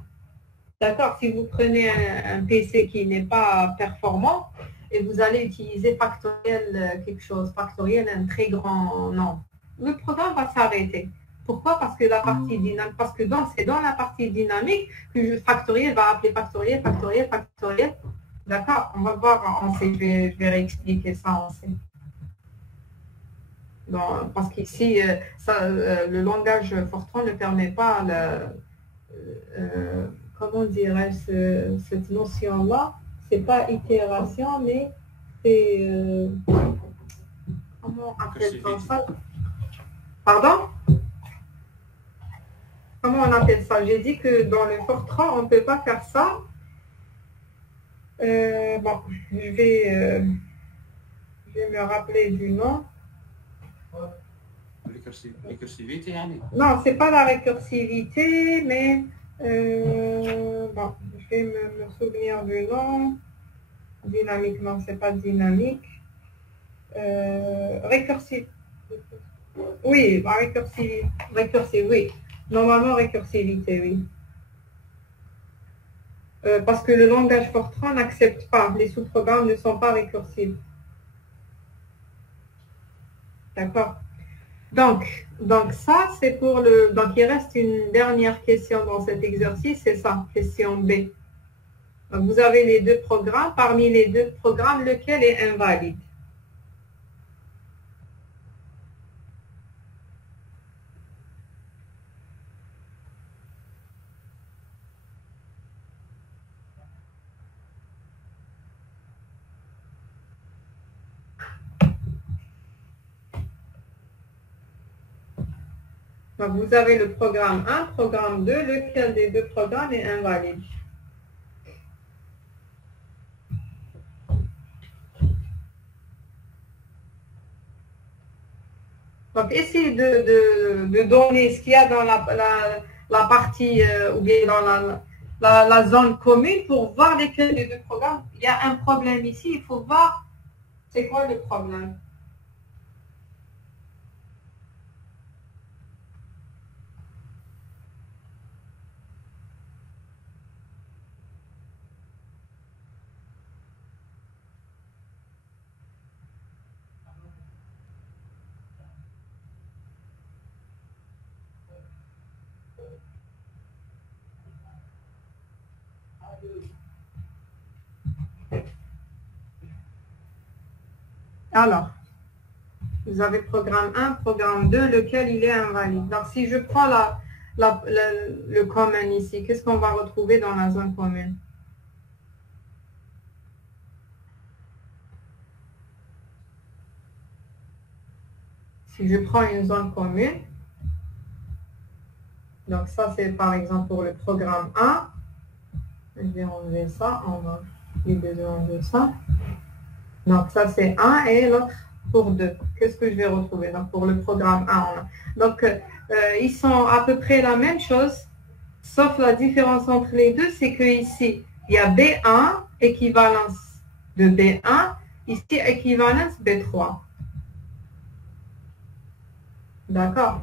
D'accord? Si vous prenez un PC qui n'est pas performant et vous allez utiliser factoriel quelque chose, factoriel un très grand nombre, le programme va s'arrêter. Pourquoi? Parce que la partie dynamique, parce que c'est dans la partie dynamique que factoriel va appeler factoriel. D'accord? On va voir en C. Je vais réexpliquer ça en C. Donc, parce qu'ici, le langage Fortran ne permet pas comment dirais-je cette notion-là. C'est pas itération, mais c'est comment appelle-t-on ça? Pardon? Comment on appelle ça? J'ai dit que dans le Fortran, on ne peut pas faire ça. Bon, je vais me rappeler du nom. Récursivité, yani? Non, c'est pas la récursivité, mais bon, je vais me souvenir du nom. Dynamique, non, c'est pas dynamique. Récursive. Oui, la récursive, oui. Normalement, récursivité, oui. Parce que le langage Fortran n'accepte pas, les sous-programmes ne sont pas récursifs. D'accord? Donc ça, c'est pour le... Donc, il reste une dernière question dans cet exercice, c'est ça, question B. Donc, vous avez les deux programmes. Parmi les deux programmes, lequel est invalide? Donc, vous avez le programme 1, programme 2, lequel des deux programmes est invalide? Donc, essayez de donner ce qu'il y a dans la partie ou bien dans la zone commune pour voir lesquels des deux programmes. Il y a un problème ici, il faut voir c'est quoi le problème. Alors, vous avez programme 1, programme 2, lequel il est invalide. Donc, si je prends le common ici, qu'est-ce qu'on va retrouver dans la zone commune? Si je prends une zone commune, donc ça c'est par exemple pour le programme 1, je vais enlever ça, on va enlever ça. Donc ça c'est 1 et l'autre pour 2. Qu'est-ce que je vais retrouver? Donc pour le programme 1, donc ils sont à peu près la même chose, sauf la différence entre les deux, c'est que ici il y a B1, équivalence de B1, ici équivalence B3. D'accord?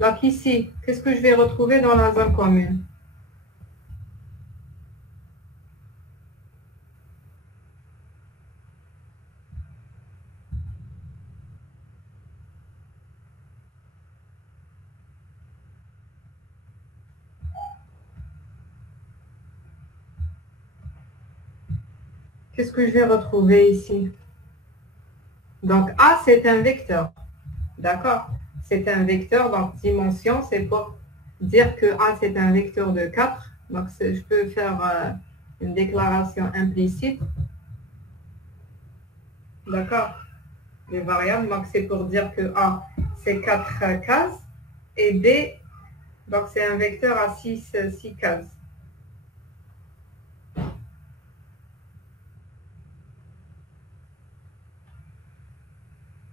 Donc ici, qu'est-ce que je vais retrouver dans la zone commune? qu'est-ce que je vais retrouver ici? Donc, A, c'est un vecteur. D'accord? C'est un vecteur, donc dimension, c'est pour dire que A, c'est un vecteur de 4. Donc, je peux faire une déclaration implicite. D'accord? Les variables, donc c'est pour dire que A, c'est 4 cases. Et B, donc c'est un vecteur à 6 cases.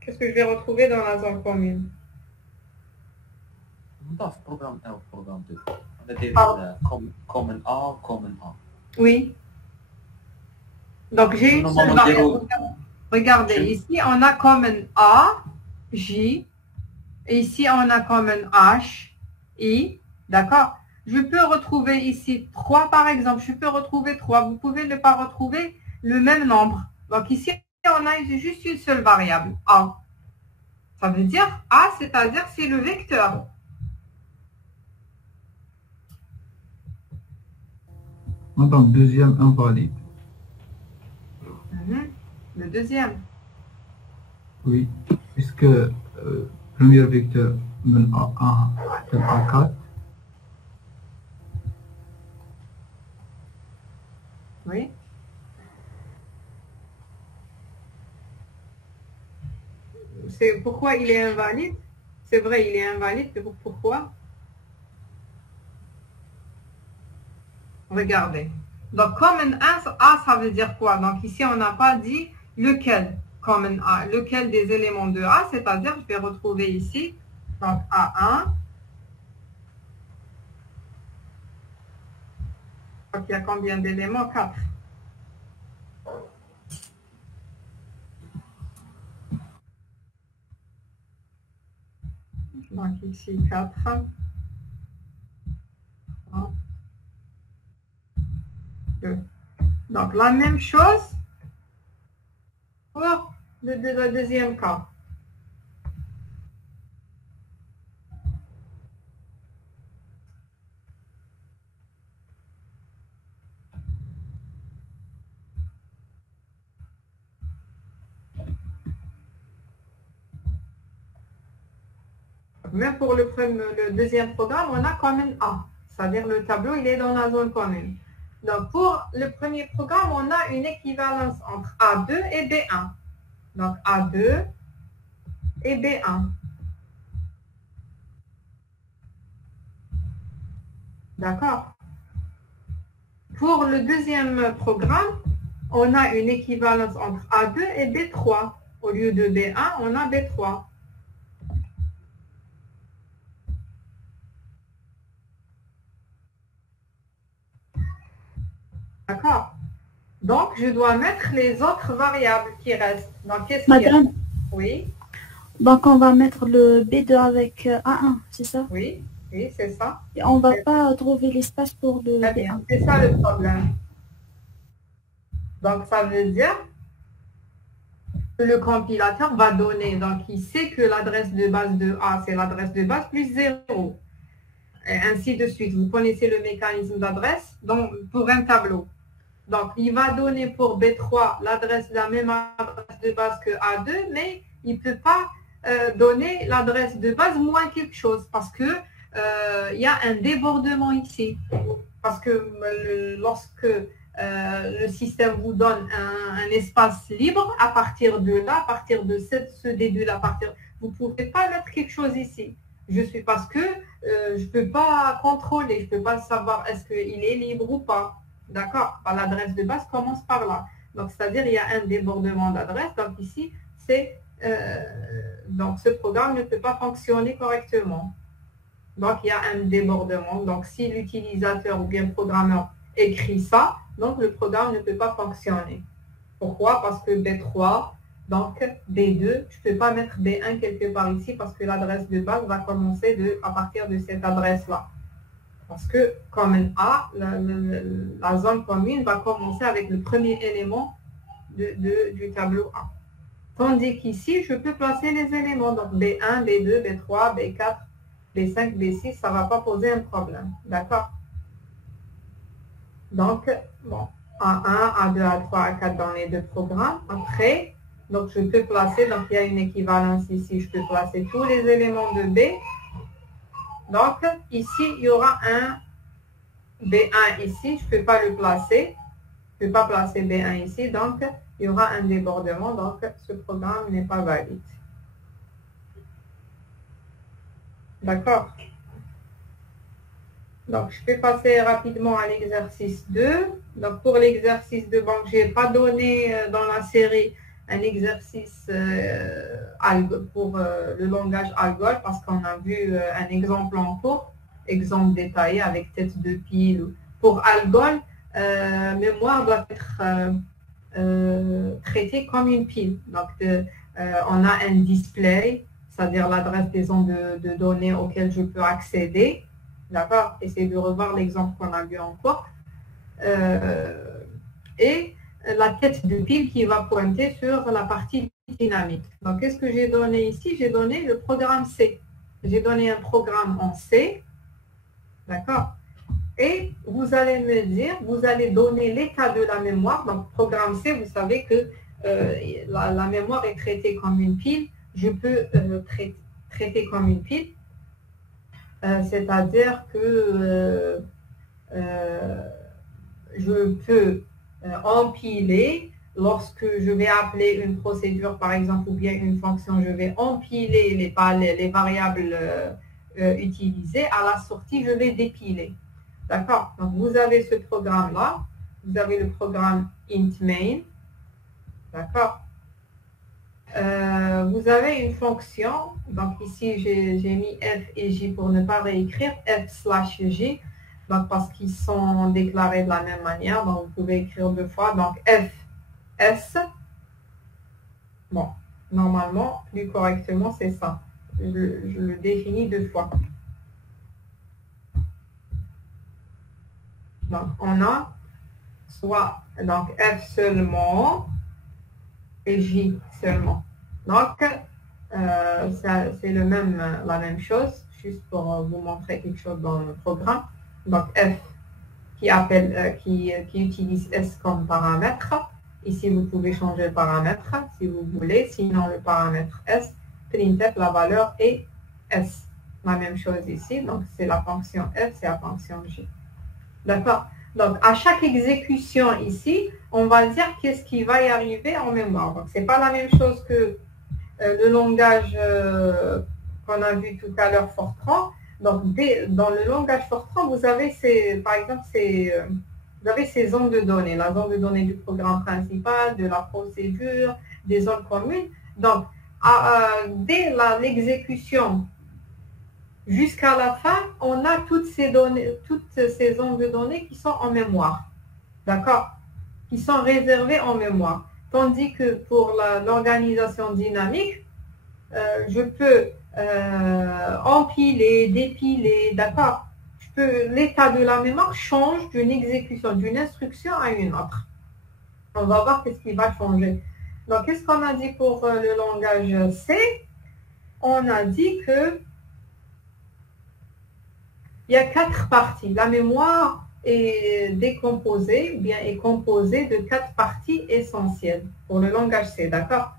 Qu'est-ce que je vais retrouver dans la zone commune? Dans le programme 1 ou programme 2, on a des common A, common A. Oui. Donc j'ai une seule variable. Regardez, ici on a common A, J. Et ici on a common H, I. D'accord? Je peux retrouver ici 3 par exemple. Je peux retrouver 3. Vous pouvez ne pas retrouver le même nombre. Donc ici on a juste une seule variable, A. Ça veut dire A, c'est-à-dire c'est le vecteur. Donc, deuxième invalide. Le deuxième. Oui, puisque premier vecteur mène à 1 à 4. Oui. C'est pourquoi il est invalide? C'est vrai, il est invalide. Pourquoi? Regardez. Donc, common A, ça veut dire quoi? Donc, ici, on n'a pas dit lequel, common A, lequel des éléments de A, c'est-à-dire, je vais retrouver ici, donc A1. Donc, il y a combien d'éléments? 4. Donc, ici, 4. Donc, la même chose pour le deuxième cas. Même pour le deuxième programme, on a common A. C'est-à-dire le tableau, il est dans la zone commune. Donc, pour le premier programme, on a une équivalence entre A2 et B1. Donc, A2 et B1. D'accord? Pour le deuxième programme, on a une équivalence entre A2 et B3. Au lieu de B1, on a B3. D'accord? Donc, je dois mettre les autres variables qui restent. Donc, qu'est-ce qu'il y a? Madame, Oui, donc on va mettre le B2 avec A1, c'est ça? oui, oui, c'est ça. Et on va pas trouver l'espace pour le Très bien, B1. c'est ça le problème. Donc, ça veut dire que le compilateur va donner, donc il sait que l'adresse de base de A, c'est l'adresse de base plus 0. Et ainsi de suite. Vous connaissez le mécanisme d'adresse pour un tableau. Donc, il va donner pour B3 la même adresse de base que A2, mais il ne peut pas donner l'adresse de base moins quelque chose parce que il y a un débordement ici. Parce que lorsque le système vous donne un espace libre, à partir de là, à partir de ce début-là, vous ne pouvez pas mettre quelque chose ici. Parce que je ne peux pas contrôler, je ne peux pas savoir est-ce qu'il est libre ou pas. D'accord? L'adresse de base commence par là. Donc, c'est-à-dire il y a un débordement d'adresse. Donc, ici, donc ce programme ne peut pas fonctionner correctement. Donc, il y a un débordement. Donc, si l'utilisateur ou bien le programmeur écrit ça, donc le programme ne peut pas fonctionner. Pourquoi? Parce que B3, donc B2, je ne peux pas mettre B1 quelque part ici parce que l'adresse de base va commencer à partir de cette adresse-là. Parce que comme A, la zone commune va commencer avec le premier élément du tableau A. Tandis qu'ici, je peux placer les éléments. Donc B1, B2, B3, B4, B5, B6, ça ne va pas poser un problème. D'accord? Donc, bon, A1, A2, A3, A4 dans les deux programmes. Après, donc je peux placer, donc il y a une équivalence ici, je peux placer tous les éléments de B. Donc ici, il y aura un B1 ici, je ne peux pas le placer. Je ne peux pas placer B1 ici, donc il y aura un débordement, donc ce programme n'est pas valide. D'accord? Donc, je vais passer rapidement à l'exercice 2. Donc, pour l'exercice 2, je n'ai pas donné dans la série un exercice pour le langage Algol parce qu'on a vu un exemple en cours, exemple détaillé avec tête de pile. Pour Algol, mémoire doit être traitée comme une pile. Donc, on a un display, c'est-à-dire l'adresse des ondes de données auxquelles je peux accéder. D'accord? Essayez de revoir l'exemple qu'on a vu en cours. Et la tête de pile qui va pointer sur la partie dynamique. Donc, qu'est-ce que j'ai donné ici? J'ai donné le programme C. J'ai donné un programme en C. D'accord? Et vous allez me dire, vous allez donner l'état de la mémoire. Donc, programme C, vous savez que la mémoire est traitée comme une pile. Je peux traiter comme une pile. C'est-à-dire que je peux empiler, lorsque je vais appeler une procédure, par exemple, ou bien une fonction, je vais empiler les variables utilisées. À la sortie, je vais dépiler. D'accord? Donc, vous avez ce programme-là. Vous avez le programme int main. D'accord? Vous avez une fonction, donc ici j'ai mis f et j pour ne pas réécrire, f/j, donc parce qu'ils sont déclarés de la même manière, donc vous pouvez écrire deux fois, donc f, s, bon, normalement, plus correctement c'est ça, je le définis deux fois. Donc on a soit donc f seulement et j seulement. Donc, c'est la même chose, juste pour vous montrer quelque chose dans le programme. Donc, f qui utilise s comme paramètre. Ici, vous pouvez changer le paramètre si vous voulez. Sinon, le paramètre s, printf, la valeur est s. La même chose ici. Donc, c'est la fonction f, c'est la fonction j. D'accord? Donc, à chaque exécution ici, on va dire qu'est-ce qui va y arriver en mémoire. Donc, ce n'est pas la même chose que le langage qu'on a vu tout à l'heure, Fortran. Donc, dans le langage Fortran, vous avez par exemple, vous avez ces zones de données. La zone de données du programme principal, de la procédure, des zones communes. Donc, dès l'exécution jusqu'à la fin, on a toutes ces zones de données qui sont en mémoire. D'accord? Qui sont réservées en mémoire. Tandis que pour l'organisation dynamique, je peux empiler, dépiler, d'accord? L'état de la mémoire change d'une exécution, d'une instruction à une autre. On va voir qu'est-ce qui va changer. Donc, qu'est-ce qu'on a dit pour le langage C? On a dit que il y a 4 parties. La mémoire est décomposée, bien est composée de 4 parties essentielles pour le langage C, d'accord?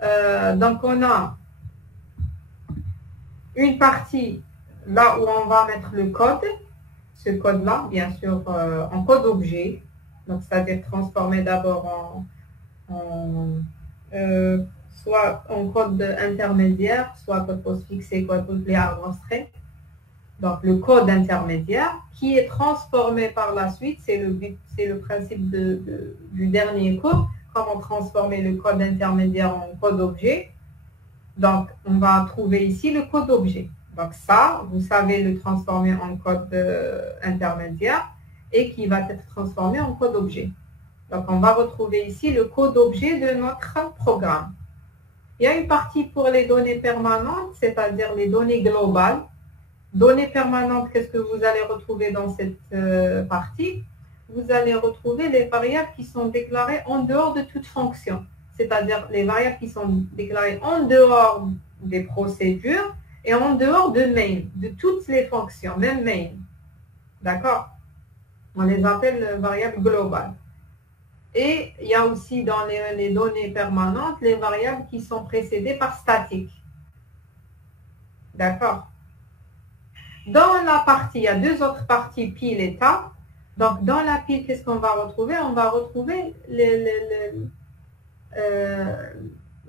Donc, on a une partie là où on va mettre le code. Ce code-là, bien sûr, en code objet. Donc, c'est-à-dire transformer d'abord soit en code intermédiaire, soit code postfixé, code complet arrostré. Donc, le code intermédiaire qui est transformé par la suite, c'est le principe du dernier cours, comment transformer le code intermédiaire en code objet. Donc, on va trouver ici le code objet. Donc, ça, vous savez le transformer en code intermédiaire et qui va être transformé en code objet. Donc, on va retrouver ici le code objet de notre programme. Il y a une partie pour les données permanentes, c'est-à-dire les données globales. Données permanentes, qu'est-ce que vous allez retrouver dans cette partie? Vous allez retrouver les variables qui sont déclarées en dehors de toute fonction. C'est-à-dire les variables qui sont déclarées en dehors des procédures et en dehors de main, de toutes les fonctions, même main. D'accord? On les appelle variables globales. Et il y a aussi dans les données permanentes les variables qui sont précédées par statique. D'accord? Dans la partie, il y a deux autres parties, pile et tas. Donc, dans la pile, qu'est-ce qu'on va retrouver? On va retrouver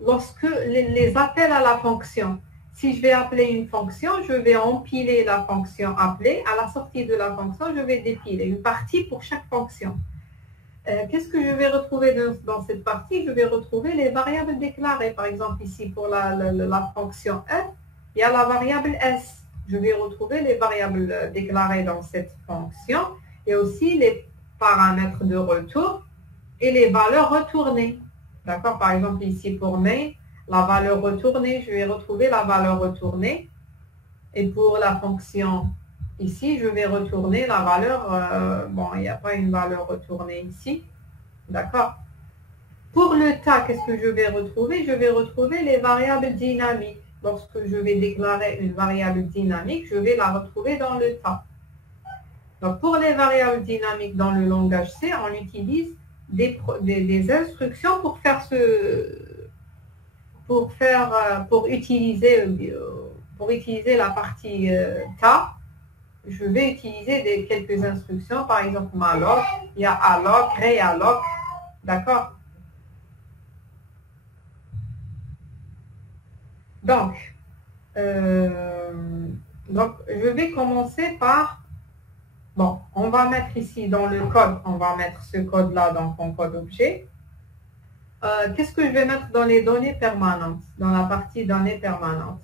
lorsque les appels à la fonction. Si je vais appeler une fonction, je vais empiler la fonction appelée. À la sortie de la fonction, je vais dépiler une partie pour chaque fonction. Qu'est-ce que je vais retrouver dans cette partie? Je vais retrouver les variables déclarées. Par exemple, ici, pour la fonction f, il y a la variable s. Je vais retrouver les variables déclarées dans cette fonction et aussi les paramètres de retour et les valeurs retournées. D'accord? Par exemple, ici, pour main, la valeur retournée, je vais retrouver la valeur retournée. Et pour la fonction ici, je vais retourner la valeur, bon, il n'y a pas une valeur retournée ici, d'accord. Pour le tas, qu'est-ce que je vais retrouver? Je vais retrouver les variables dynamiques. Lorsque je vais déclarer une variable dynamique, je vais la retrouver dans le tas. Donc, pour les variables dynamiques dans le langage C, on utilise des instructions pour utiliser la partie tas. Je vais utiliser quelques instructions, par exemple malloc, il y a alloc, realloc, d'accord? Donc, je vais commencer par, bon, on va mettre ici dans le code, on va mettre ce code-là dans mon code objet. Qu'est-ce que je vais mettre dans les données permanentes, dans la partie données permanentes?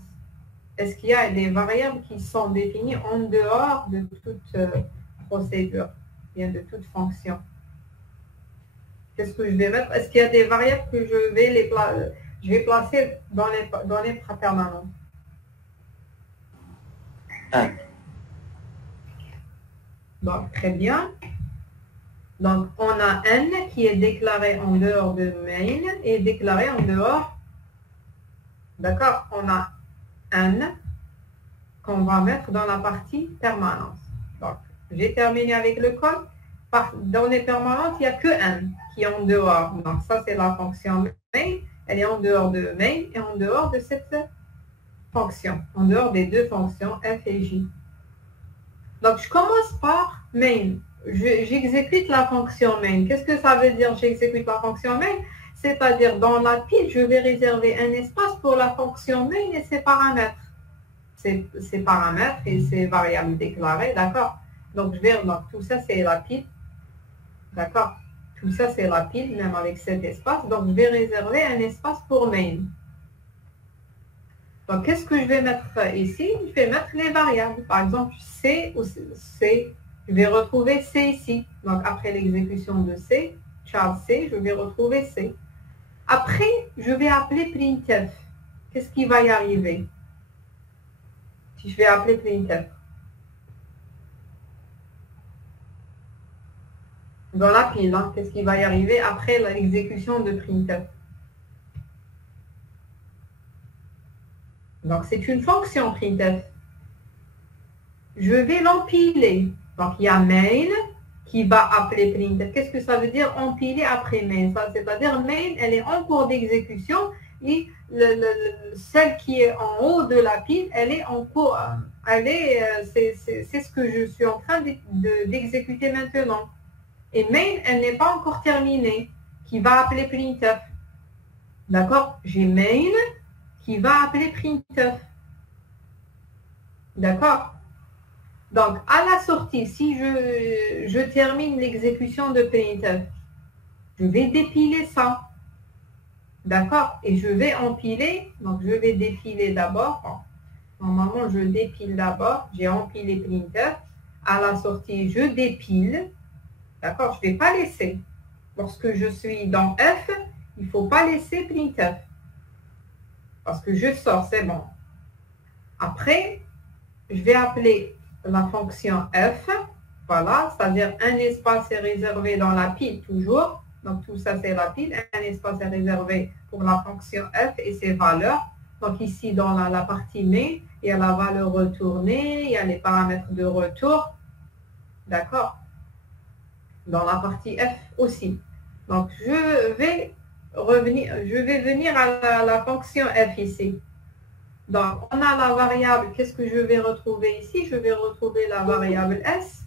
Est-ce qu'il y a des variables qui sont définies en dehors de toute procédure, bien de toute fonction? Qu'est-ce que je vais mettre? Est-ce qu'il y a des variables que je vais placer dans les données permanentes? Donc, très bien. Donc, on a n qui est déclaré en dehors de main et déclaré en dehors. D'accord? On a n qu'on va mettre dans la partie permanente. Donc, j'ai terminé avec le code. Dans les permanentes, il n'y a que n qui est en dehors. Donc, ça, c'est la fonction main. Elle est en dehors de main et en dehors de cette fonction. En dehors des deux fonctions f et j. Donc, je commence par main. J'exécute la fonction main. Qu'est-ce que ça veut dire, j'exécute la fonction main? C'est-à-dire, dans la pile, je vais réserver un espace pour la fonction main et ses paramètres. Ses paramètres et ses variables déclarées, d'accord? Donc, tout ça, c'est la pile. D'accord? Tout ça, c'est la pile, même avec cet espace. Donc, je vais réserver un espace pour main. Donc, qu'est-ce que je vais mettre ici? Je vais mettre les variables. Par exemple, C ou C. Je vais retrouver C ici. Donc, après l'exécution de C, char C, je vais retrouver C. Après, je vais appeler printf. Qu'est-ce qui va y arriver? Si je vais appeler printf. Dans la pile, hein, qu'est-ce qui va y arriver après l'exécution de printf? Donc, c'est une fonction printf. Je vais l'empiler. Donc, il y a main qui va appeler printf. Qu'est-ce que ça veut dire empiler après main? C'est-à-dire main, elle est en cours d'exécution et celle qui est en haut de la pile, elle est en cours. C'est ce que je suis en train d'exécuter maintenant. Et main, elle n'est pas encore terminée, qui va appeler printf. D'accord? J'ai main qui va appeler printf. D'accord? Donc, à la sortie, si je termine l'exécution de printf, je vais dépiler ça. D'accord? Et je vais empiler. Donc, je vais dépiler d'abord. Normalement, je dépile d'abord. J'ai empilé printf. À la sortie, je dépile. D'accord? Je ne vais pas laisser. Lorsque je suis dans F, il ne faut pas laisser printf. Parce que je sors, c'est bon. Après, je vais appeler la fonction f, voilà, c'est-à-dire un espace est réservé dans la pile toujours, donc tout ça c'est la pile, un espace est réservé pour la fonction f et ses valeurs, donc ici dans la partie main, il y a la valeur retournée, il y a les paramètres de retour, d'accord? dans la partie F aussi. Donc, je vais venir à la fonction F ici. Donc, on a la variable, qu'est-ce que je vais retrouver ici? Je vais retrouver la variable S.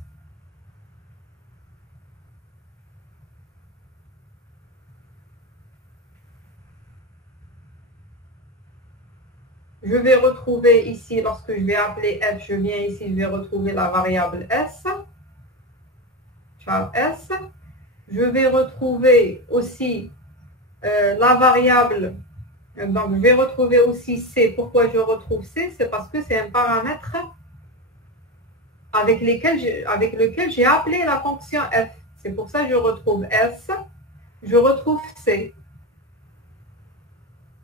Je vais retrouver ici, lorsque je vais appeler F, je viens ici, je vais retrouver la variable S. Char S. Je vais retrouver aussi la variable, donc je vais retrouver aussi C. Pourquoi je retrouve C? C'est parce que c'est un paramètre avec lequel j'ai appelé la fonction F. C'est pour ça que je retrouve S, je retrouve C.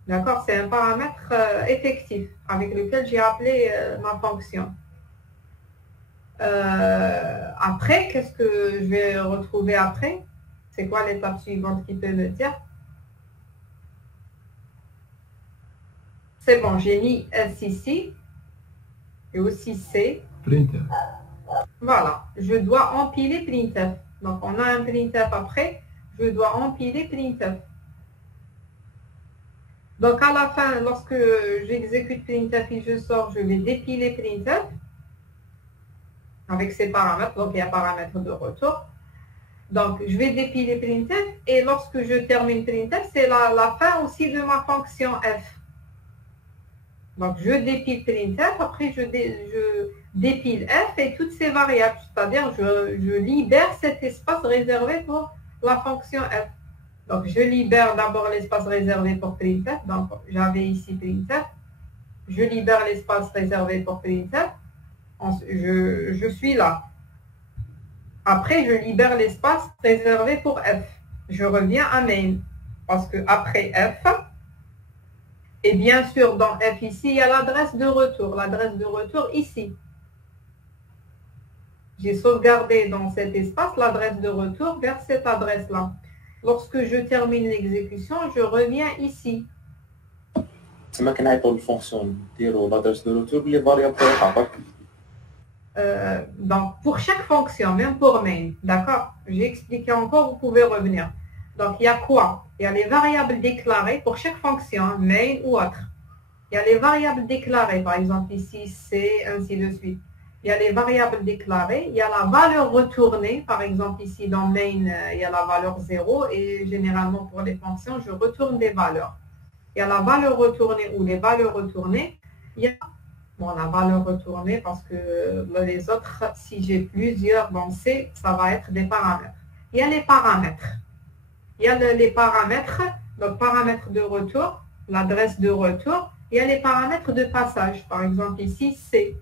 D'accord? C'est un paramètre effectif avec lequel j'ai appelé ma fonction. Après, qu'est-ce que je vais retrouver après? C'est quoi l'étape suivante qui peut me dire? C'est bon, j'ai mis S ici et aussi C. Printf. Voilà, je dois empiler printf. Donc, on a un printf après, je dois empiler printf. Donc, à la fin, lorsque j'exécute printf et je sors, je vais dépiler printf avec ses paramètres. Donc, il y a paramètres de retour. Donc, je vais dépiler printf et lorsque je termine printf, c'est la fin aussi de ma fonction f. Donc, je dépile printf, après je dépile f et toutes ces variables, c'est-à-dire je libère cet espace réservé pour la fonction f. Donc, je libère d'abord l'espace réservé pour printf. Donc, j'avais ici printf. Je libère l'espace réservé pour printf. Je suis là. Après, je libère l'espace réservé pour f. Je reviens à main. Parce que après f, et bien sûr, dans f ici, il y a l'adresse de retour. L'adresse de retour ici. J'ai sauvegardé dans cet espace l'adresse de retour vers cette adresse-là. Lorsque je termine l'exécution, je reviens ici. تما كنعيطوا للفونكسيون نديروا لادريس دو روتور بلي فاريابل تعطيك. Donc, pour chaque fonction, même pour main, d'accord? J'ai expliqué encore, vous pouvez revenir. Donc, il y a quoi? Il y a les variables déclarées pour chaque fonction, main ou autre. Il y a les variables déclarées, par exemple ici, C, ainsi de suite. Il y a les variables déclarées, il y a la valeur retournée, par exemple ici dans main, il y a la valeur 0 et généralement pour les fonctions, je retourne des valeurs. Il y a la valeur retournée ou les valeurs retournées. Il y a la valeur retournée parce que les autres, si j'ai plusieurs dans C, ça va être des paramètres. Il y a les paramètres. Il y a les paramètres, donc paramètres de retour, l'adresse de retour. Il y a les paramètres de passage, par exemple ici C.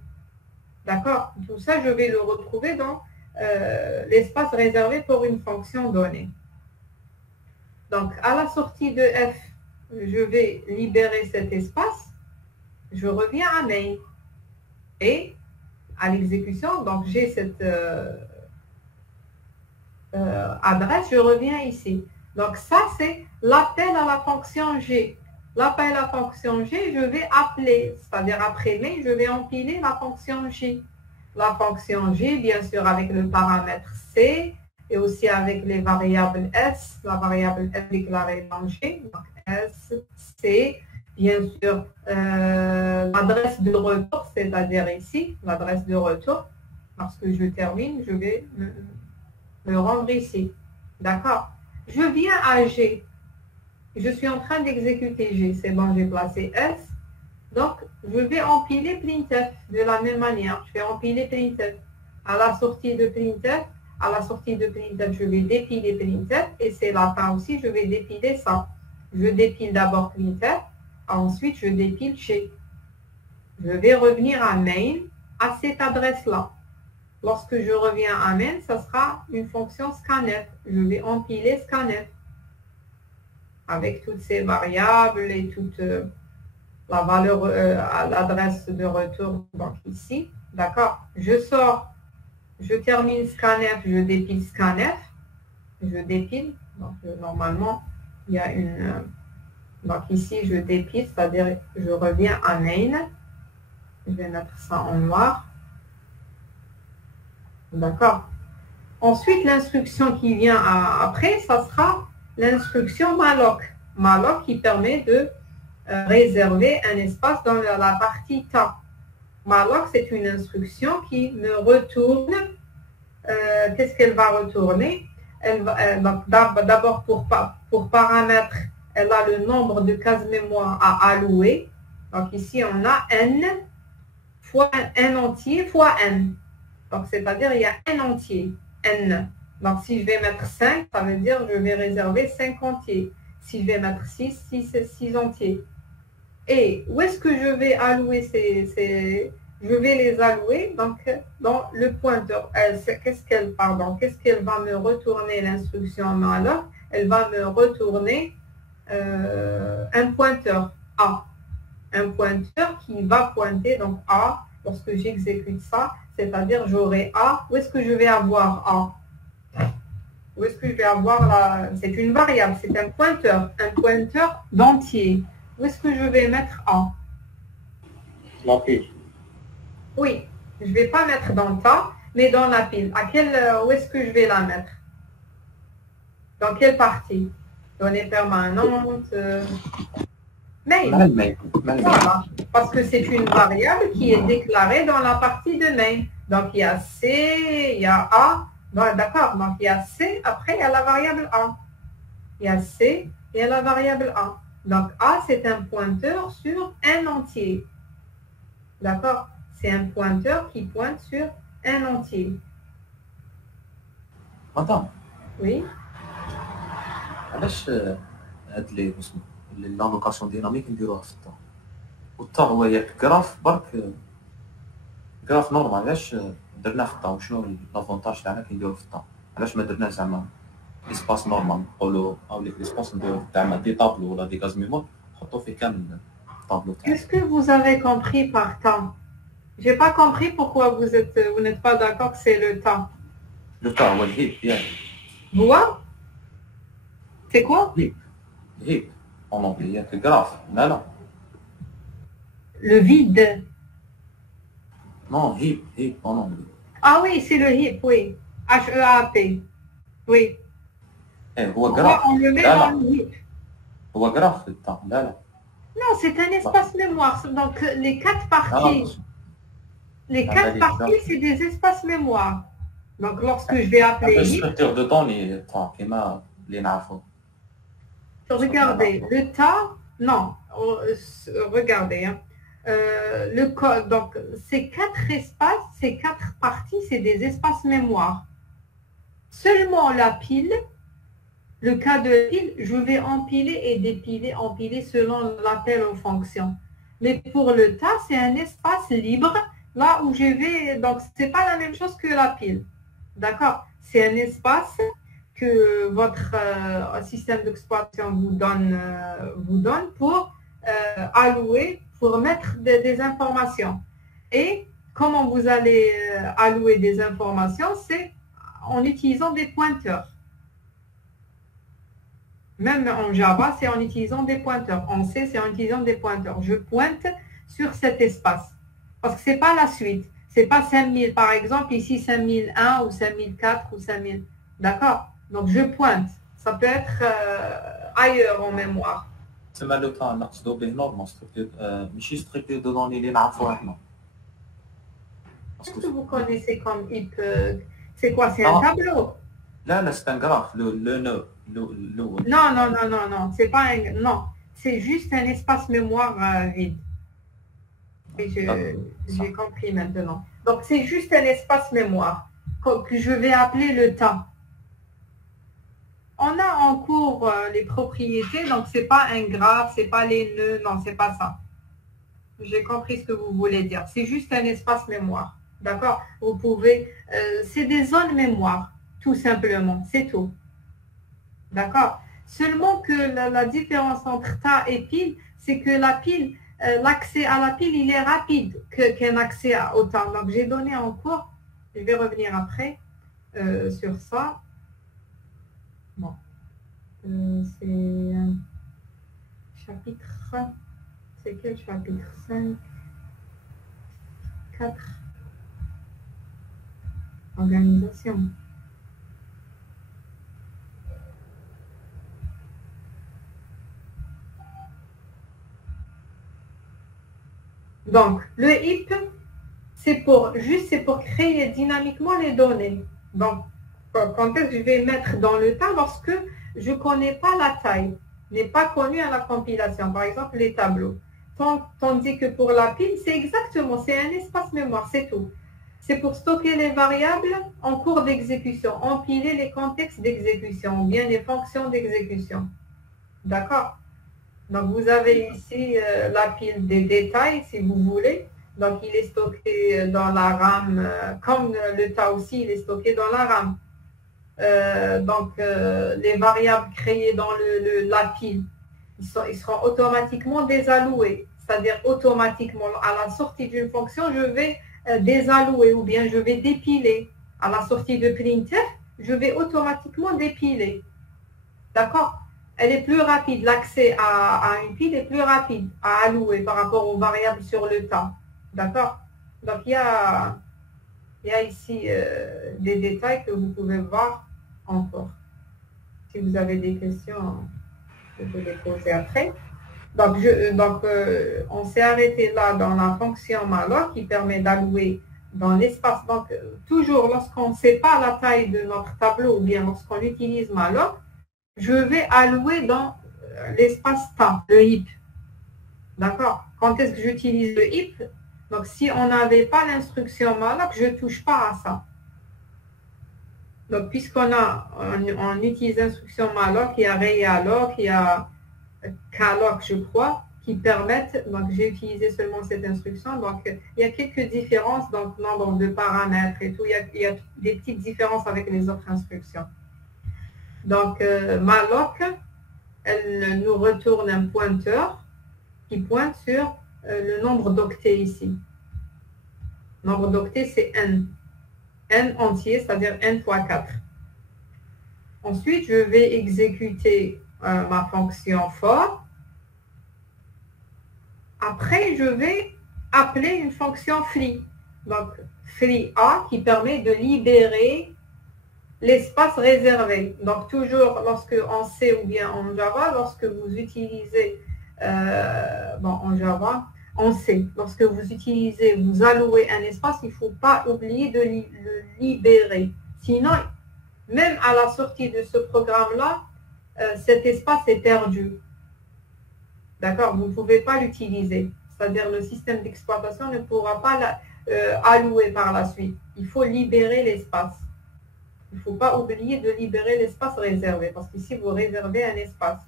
D'accord? Tout ça, je vais le retrouver dans l'espace réservé pour une fonction donnée. Donc, à la sortie de F, je vais libérer cet espace. Je reviens à main. Et à l'exécution, donc j'ai cette adresse, je reviens ici. Donc, ça, c'est l'appel à la fonction G. L'appel à la fonction G, je vais appeler, c'est-à-dire après main, je vais empiler la fonction G. La fonction G, bien sûr, avec le paramètre C et aussi avec les variables S, la variable S déclarée dans G, donc S, C, bien sûr, l'adresse de retour, c'est-à-dire ici, l'adresse de retour. Lorsque je termine, je vais me rendre ici. D'accord? Je viens à G. Je suis en train d'exécuter G. C'est bon, j'ai placé S. Donc, je vais empiler printf de la même manière. Je vais empiler printf. À la sortie de printf, je vais dépiler printf. Et c'est la fin aussi, je vais dépiler ça. Je dépile d'abord printf. Ensuite, je dépile G. Je vais revenir à main à cette adresse-là. Lorsque je reviens à main, ça sera une fonction scanf. Je vais empiler scanf avec toutes ces variables et toute la valeur à l'adresse de retour. Donc ici, d'accord. Je sors, je termine scanf, je dépile scanf. Je dépile. Donc normalement, il y a une... donc ici, je dépile, c'est-à-dire je reviens à main. Je vais mettre ça en noir. D'accord. Ensuite, l'instruction qui vient après, ça sera l'instruction malloc. Malloc qui permet de réserver un espace dans la partie ta. Malloc, c'est une instruction qui me retourne. Qu'est-ce qu'elle va retourner? D'abord, pour paramètre, elle a le nombre de cases mémoire à allouer. Donc ici, on a n fois n entier fois n. Donc, c'est-à-dire, il y a n entier, n. Donc, si je vais mettre 5, ça veut dire que je vais réserver 5 entiers. Si je vais mettre 6, 6 entiers. Et où est-ce que je vais allouer je vais les allouer donc, dans le pointeur. Qu'est-ce qu'elle va me retourner l'instruction malloc? Elle va me retourner un pointeur A. Un pointeur qui va pointer donc A lorsque j'exécute ça. C'est-à-dire j'aurai A. Où est-ce que je vais avoir A? Où est-ce que je vais avoir c'est une variable, c'est un pointeur d'entier. Où est-ce que je vais mettre A? La pile. Oui, je ne vais pas mettre dans ta, mais dans la pile. Où est-ce que je vais la mettre? Dans quelle partie? Données permanentes. Main. Voilà, parce que c'est une variable qui est déclarée dans la partie de main. Donc il y a C, il y a A. D'accord, donc il y a C, après il y a la variable A. Il y a C et il y a la variable A. Donc A, c'est un pointeur sur un entier. D'accord? C'est un pointeur qui pointe sur un entier. Madame, Oui? علاش هاد لي اسمه لا لوكاسيون ديناميك نديروها في الطا والطا هو ياك جراف برك جراف نورمال علاش درناه في الطا وشنو لافونتاج تاعنا كي نديرو في الطا علاش ما درناه زعما اسباس نورمال نقولوا او لي اسباس نديرو زعما دي طابلو ولا دي كاز ميمور نحطو فيه كامل الطابلو تاعنا. Qu'est-ce que vous avez compris par temps? J'ai pas compris pourquoi vous n'êtes pas d'accord que c'est le temps. لو تا هو الهيب ياك Quoi? C'est quoi? هيب اون انجلي ياك جراف لا Le vide. نو هيب اون انجلي. Ah oui, c'est le heap, oui. H-E-A-P. Oui. هو جراف. On le met لا dans لا le heap. هو جراف في الطا لا Non, c'est un espace mémoire. Donc, les quatre parties, c'est des espaces mémoire. Donc, lorsque je vais appeler heap, structure de données كيما اللي نعرفو. regardez, le tas, non, regardez, hein. Le code, donc ces quatre espaces, ces quatre parties, c'est des espaces mémoire. Seulement la pile, le cas de pile, je vais empiler et empiler selon l'appel aux fonctions. Mais pour le tas, c'est un espace libre, là où je vais, donc c'est pas la même chose que la pile. D'accord? C'est un espace que votre système d'exploitation vous donne pour allouer, pour mettre des informations. Et comment vous allez allouer des informations, c'est en utilisant des pointeurs. Même en Java, c'est en utilisant des pointeurs. En C, c'est en utilisant des pointeurs. Je pointe sur cet espace. Parce que ce n'est pas la suite. Ce n'est pas 5000. Par exemple, ici 5001 ou 5004 ou 5000. D'accord? Donc, je pointe. Ça peut être ailleurs en mémoire. تسمى لو تا نقصدو به نورمال ستركتور ماشي ستركتور دو دوني اللي نعرفوها حنا. Qu'est-ce que vous connaissez comme heap? C'est quoi? C'est un tableau? لا c'est un graphe le Non. C'est pas un... Non. C'est juste un espace mémoire vide. Et j'ai compris maintenant. Donc, c'est juste un espace mémoire que je vais appeler le temps. On a en cours les propriétés, donc c'est pas un graphe, c'est pas les nœuds, non, c'est pas ça. J'ai compris ce que vous voulez dire. C'est juste un espace mémoire. D'accord? Vous pouvez... c'est des zones mémoire, tout simplement. C'est tout. D'accord? Seulement que la différence entre tas et pile, c'est que la pile, l'accès à la pile, il est rapide qu'un accès au temps. Donc, j'ai donné en cours, je vais revenir après sur ça. Bon. C'est chapitre... C'est quel chapitre? 5, 4. Organisation. Donc, le heap, c'est pour créer dynamiquement les données. Donc, quand est-ce que je vais mettre dans le tas lorsque je ne connais pas la taille, n'est pas connue à la compilation, par exemple les tableaux. Tandis que pour la pile, c'est un espace mémoire, c'est tout. C'est pour stocker les variables en cours d'exécution, empiler les contextes d'exécution, ou bien les fonctions d'exécution. D'accord? Donc, vous avez ici la pile des détails, si vous voulez. Donc, il est stocké dans la RAM, comme le tas aussi, il est stocké dans la RAM. Les variables créées dans la pile, ils seront automatiquement désalloués. C'est-à-dire, automatiquement, à la sortie d'une fonction, je vais désallouer ou bien je vais dépiler. À la sortie de printf, je vais automatiquement dépiler. D'accord? Elle est plus rapide. L'accès à une pile est plus rapide à allouer par rapport aux variables sur le tas. D'accord? Donc, il y a ici des détails que vous pouvez voir encore. Si vous avez des questions, je peux les poser après. Donc, on s'est arrêté là dans la fonction malloc qui permet d'allouer dans l'espace. Donc, toujours lorsqu'on ne sait pas la taille de notre tableau ou bien lorsqu'on utilise malloc, je vais allouer dans l'espace temps, le heap. D'accord? Quand est-ce que j'utilise le heap? Donc, si on n'avait pas l'instruction malloc, je ne touche pas à ça. Donc, on utilise l'instruction malloc, il y a realloc, il y a calloc, je crois, qui permettent, donc j'ai utilisé seulement cette instruction, donc il y a quelques différences, donc nombre de paramètres et tout, il y a des petites différences avec les autres instructions. Donc, malloc, elle nous retourne un pointeur qui pointe sur le nombre d'octets ici. Nombre d'octets, c'est n. N entier, c'est-à-dire n fois 4. Ensuite, je vais exécuter ma fonction for. Après, je vais appeler une fonction free. Donc, free a qui permet de libérer l'espace réservé. Donc, toujours lorsque en C ou bien en Java, lorsque vous utilisez, en Java, en C, lorsque vous allouez un espace, il ne faut pas oublier de le libérer. Sinon, même à la sortie de ce programme-là, cet espace est perdu. D'accord? Vous ne pouvez pas l'utiliser. C'est-à-dire le système d'exploitation ne pourra pas allouer par la suite. Il faut libérer l'espace. Il ne faut pas oublier de libérer l'espace réservé, parce qu'ici, vous réservez un espace.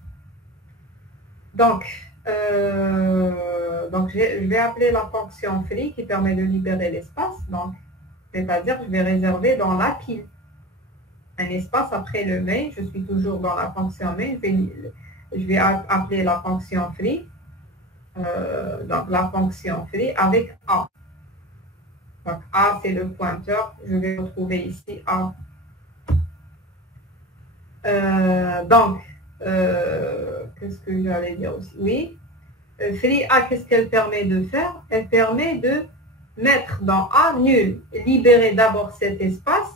Donc, je vais appeler la fonction free qui permet de libérer l'espace. Donc, c'est-à-dire que je vais réserver dans la pile un espace après le main. Je suis toujours dans la fonction main. Je vais appeler la fonction free. Donc, la fonction free avec A. Donc, A, c'est le pointeur. Je vais retrouver ici A. Qu'est-ce que j'allais dire aussi? Oui. Free A, qu'est-ce qu'elle permet de faire? Elle permet de mettre dans A nul, libérer d'abord cet espace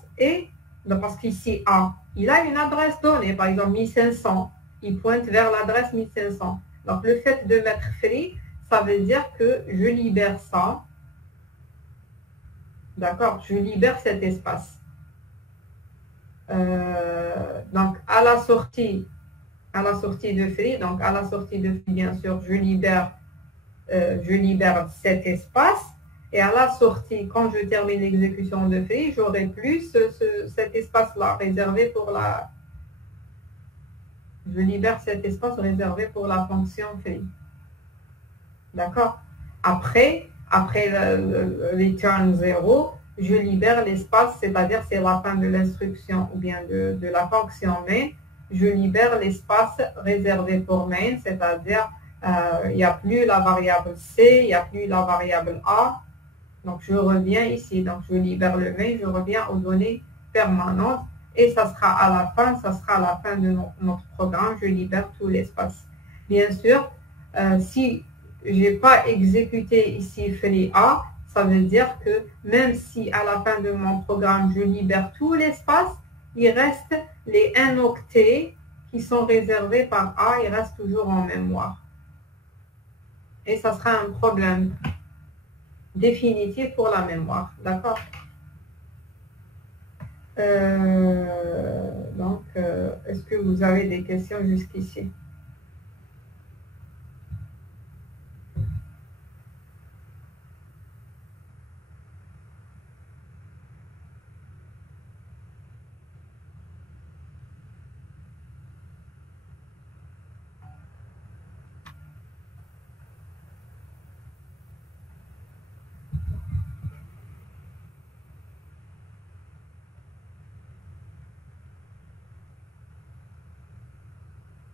parce qu'ici A, il a une adresse donnée, par exemple 1500. Il pointe vers l'adresse 1500. Donc le fait de mettre free, ça veut dire que je libère ça. D'accord? Je libère cet espace. Donc à la sortie de free, donc à la sortie de free, bien sûr, je libère cet espace, et à la sortie, quand je termine l'exécution de free, j'aurai plus cet espace-là réservé pour je libère cet espace réservé pour la fonction free. D'accord? Après le return 0, je libère l'espace, c'est-à-dire c'est la fin de l'instruction ou bien de la fonction main. Je libère l'espace réservé pour main, c'est-à-dire il n'y a plus la variable C, il n'y a plus la variable A. Donc, je reviens ici. Donc, je libère le main, je reviens aux données permanentes. Et ça sera à la fin de notre programme, je libère tout l'espace. Bien sûr, si je n'ai pas exécuté ici free A, ça veut dire que même si à la fin de mon programme, je libère tout l'espace, il reste les 1 octet qui sont réservés par A, ils restent toujours en mémoire. Et ça sera un problème. définitive pour la mémoire. D'accord? Donc, est-ce que vous avez des questions jusqu'ici?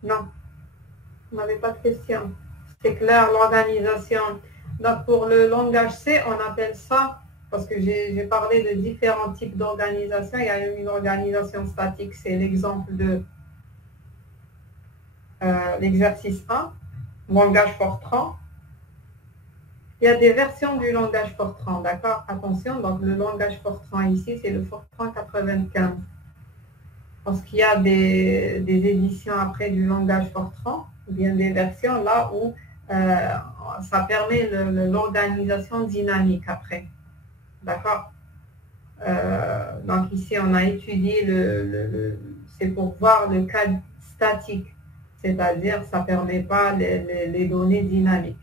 Non, vous n'avez pas de questions. C'est clair, l'organisation. Donc, pour le langage C, on appelle ça, parce que j'ai parlé de différents types d'organisation. Il y a une organisation statique, c'est l'exemple de l'exercice 1, langage Fortran. Il y a des versions du langage Fortran, d'accord? Attention, donc le langage Fortran ici, c'est le Fortran 95. Parce qu'il y a des éditions après du langage Fortran, ou bien des versions là où ça permet l'organisation dynamique après. D'accord? Donc ici, on a étudié c'est pour voir le cas statique, c'est-à-dire ça ne permet pas les données dynamiques.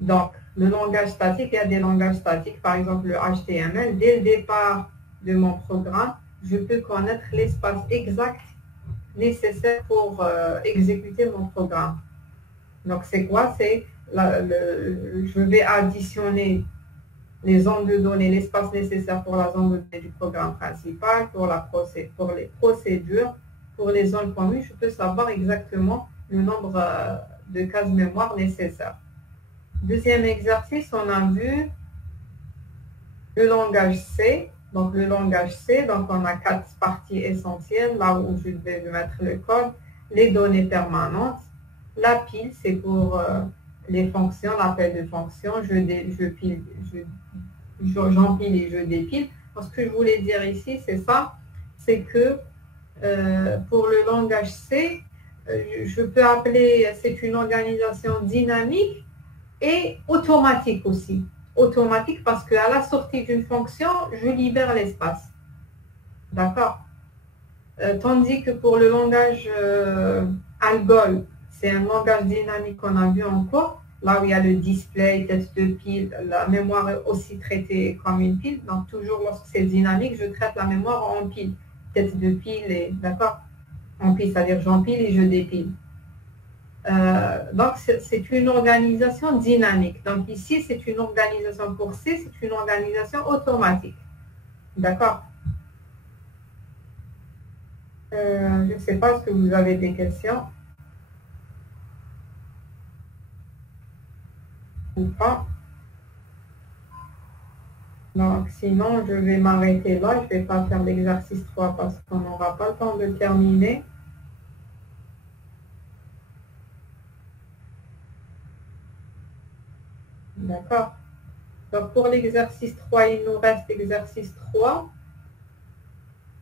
Donc, le langage statique, il y a des langages statiques, par exemple le HTML. Dès le départ de mon programme, je peux connaître l'espace exact nécessaire pour exécuter mon programme. Donc, c'est quoi? C'est je vais additionner les zones de données, l'espace nécessaire pour la zone de données du programme principal, pour les procédures, pour les zones communes. Je peux savoir exactement le nombre de cases mémoire nécessaires. Deuxième exercice, on a vu le langage C. Donc, le langage C, donc on a 4 parties essentielles, là où je vais mettre le code, les données permanentes. La pile, c'est pour les fonctions, l'appel de fonction, j'empile et je dépile. Donc, ce que je voulais dire ici, c'est ça, c'est que pour le langage C, je peux appeler, c'est une organisation dynamique, et automatique aussi. Automatique parce qu'à la sortie d'une fonction, je libère l'espace. D'accord? Tandis que pour le langage Algol, c'est un langage dynamique qu'on a vu en cours, là où il y a le display, tête de pile, la mémoire est aussi traitée comme une pile. Donc toujours lorsque c'est dynamique, je traite la mémoire en pile. Tête de pile, d'accord? En pile, c'est-à-dire j'empile et je dépile. Donc, c'est une organisation dynamique. Donc, ici, c'est une organisation pour C, c'est une organisation automatique. D'accord? Je ne sais pas, est-ce que vous avez des questions? Ou pas? Donc, sinon, je vais m'arrêter là. Je ne vais pas faire l'exercice 3 parce qu'on n'aura pas le temps de terminer. D'accord. Donc, pour l'exercice 3, il nous reste l'exercice 3.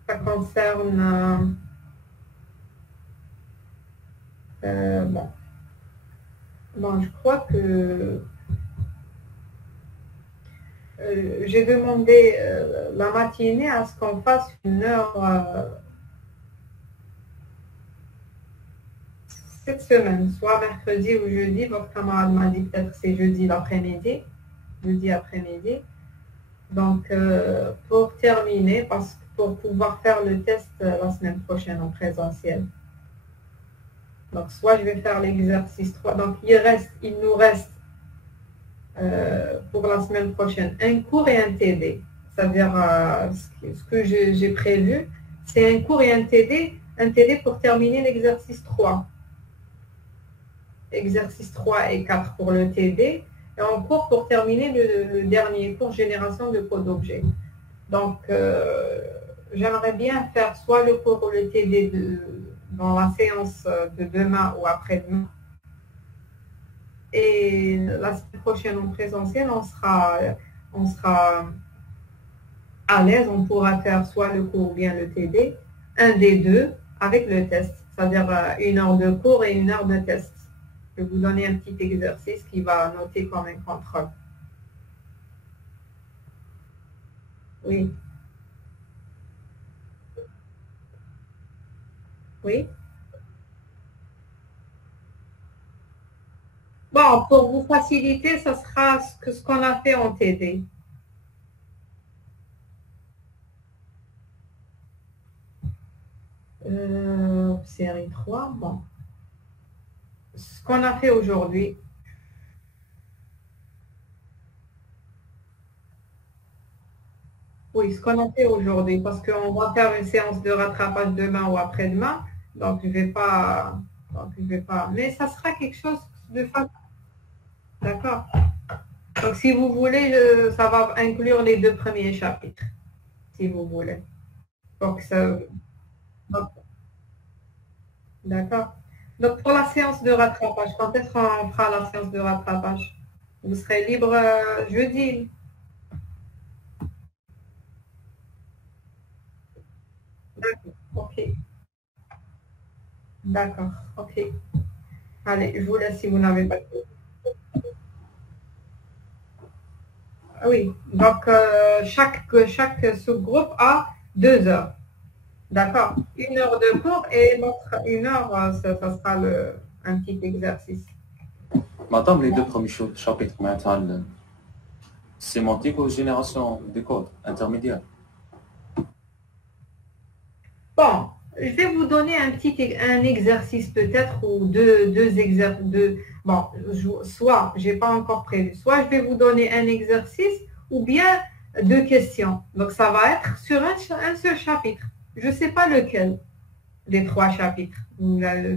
Ça concerne... Bon, je crois que j'ai demandé la matinée à ce qu'on fasse une heure cette semaine, soit mercredi ou jeudi. Votre camarade m'a dit peut-être que c'est jeudi l'après-midi. Jeudi après-midi. Donc, pour terminer, pour pouvoir faire le test la semaine prochaine en présentiel. Donc, soit je vais faire l'exercice 3. Donc, il nous reste pour la semaine prochaine un cours et un TD. C'est-à-dire, ce que j'ai prévu, c'est un cours et un TD pour terminer l'exercice 3. Exercice 3 et 4 pour le TD. Et en cours pour terminer le dernier cours, génération de code d'objet. Donc, j'aimerais bien faire soit le cours ou le TD dans la séance de demain ou après-demain. Et la semaine prochaine en présentiel, on sera à l'aise, on pourra faire soit le cours ou bien le TD, un des deux avec le test, c'est-à-dire 1 heure de cours et 1 heure de test. Je vais vous donner un petit exercice qui va noter comme un contrôle. Oui. Oui. Bon, pour vous faciliter, ce sera ce qu'on a fait en TD. Série 3, bon. Ce qu'on a fait aujourd'hui. Oui, ce qu'on a fait aujourd'hui, parce qu'on va faire une séance de rattrapage demain ou après-demain, donc je vais pas, mais ça sera quelque chose de facile. D'accord. Donc si vous voulez, ça va inclure les 2 premiers chapitres, si vous voulez. Donc ça, d'accord. Donc pour la séance de rattrapage, quand est-ce qu'on fera la séance de rattrapage? Vous serez libre jeudi. D'accord. Ok. D'accord. Ok. Allez, je vous laisse si vous n'avez pas de questions. Oui, donc chaque sous-groupe a 2 heures. D'accord. 1 heure de cours et l'autre 1 heure, ça sera un petit exercice. Madame, les 2 premiers chapitres, maintenant, sémantique ou génération des codes intermédiaires. Bon, je vais vous donner un exercice peut-être ou deux exercices. Bon, soit, je n'ai pas encore prévu, soit je vais vous donner un exercice ou bien 2 questions. Donc, ça va être sur un seul chapitre. Je ne sais pas lequel des 3 chapitres de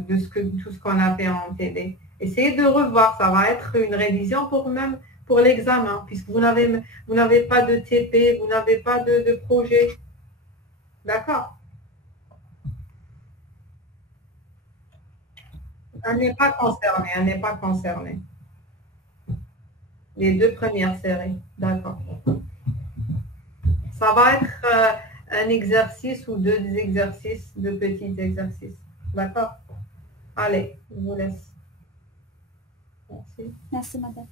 tout ce qu'on a fait en TD. Essayez de revoir, ça va être une révision pour l'examen, puisque vous n'avez pas de TP, vous n'avez pas de projet. D'accord? Elle n'est pas concernée, elle n'est pas concernée. Les 2 premières séries, d'accord. Ça va être un exercice ou 2 exercices, 2 petits exercices. D'accord? Allez, je vous laisse. Merci. Merci, madame.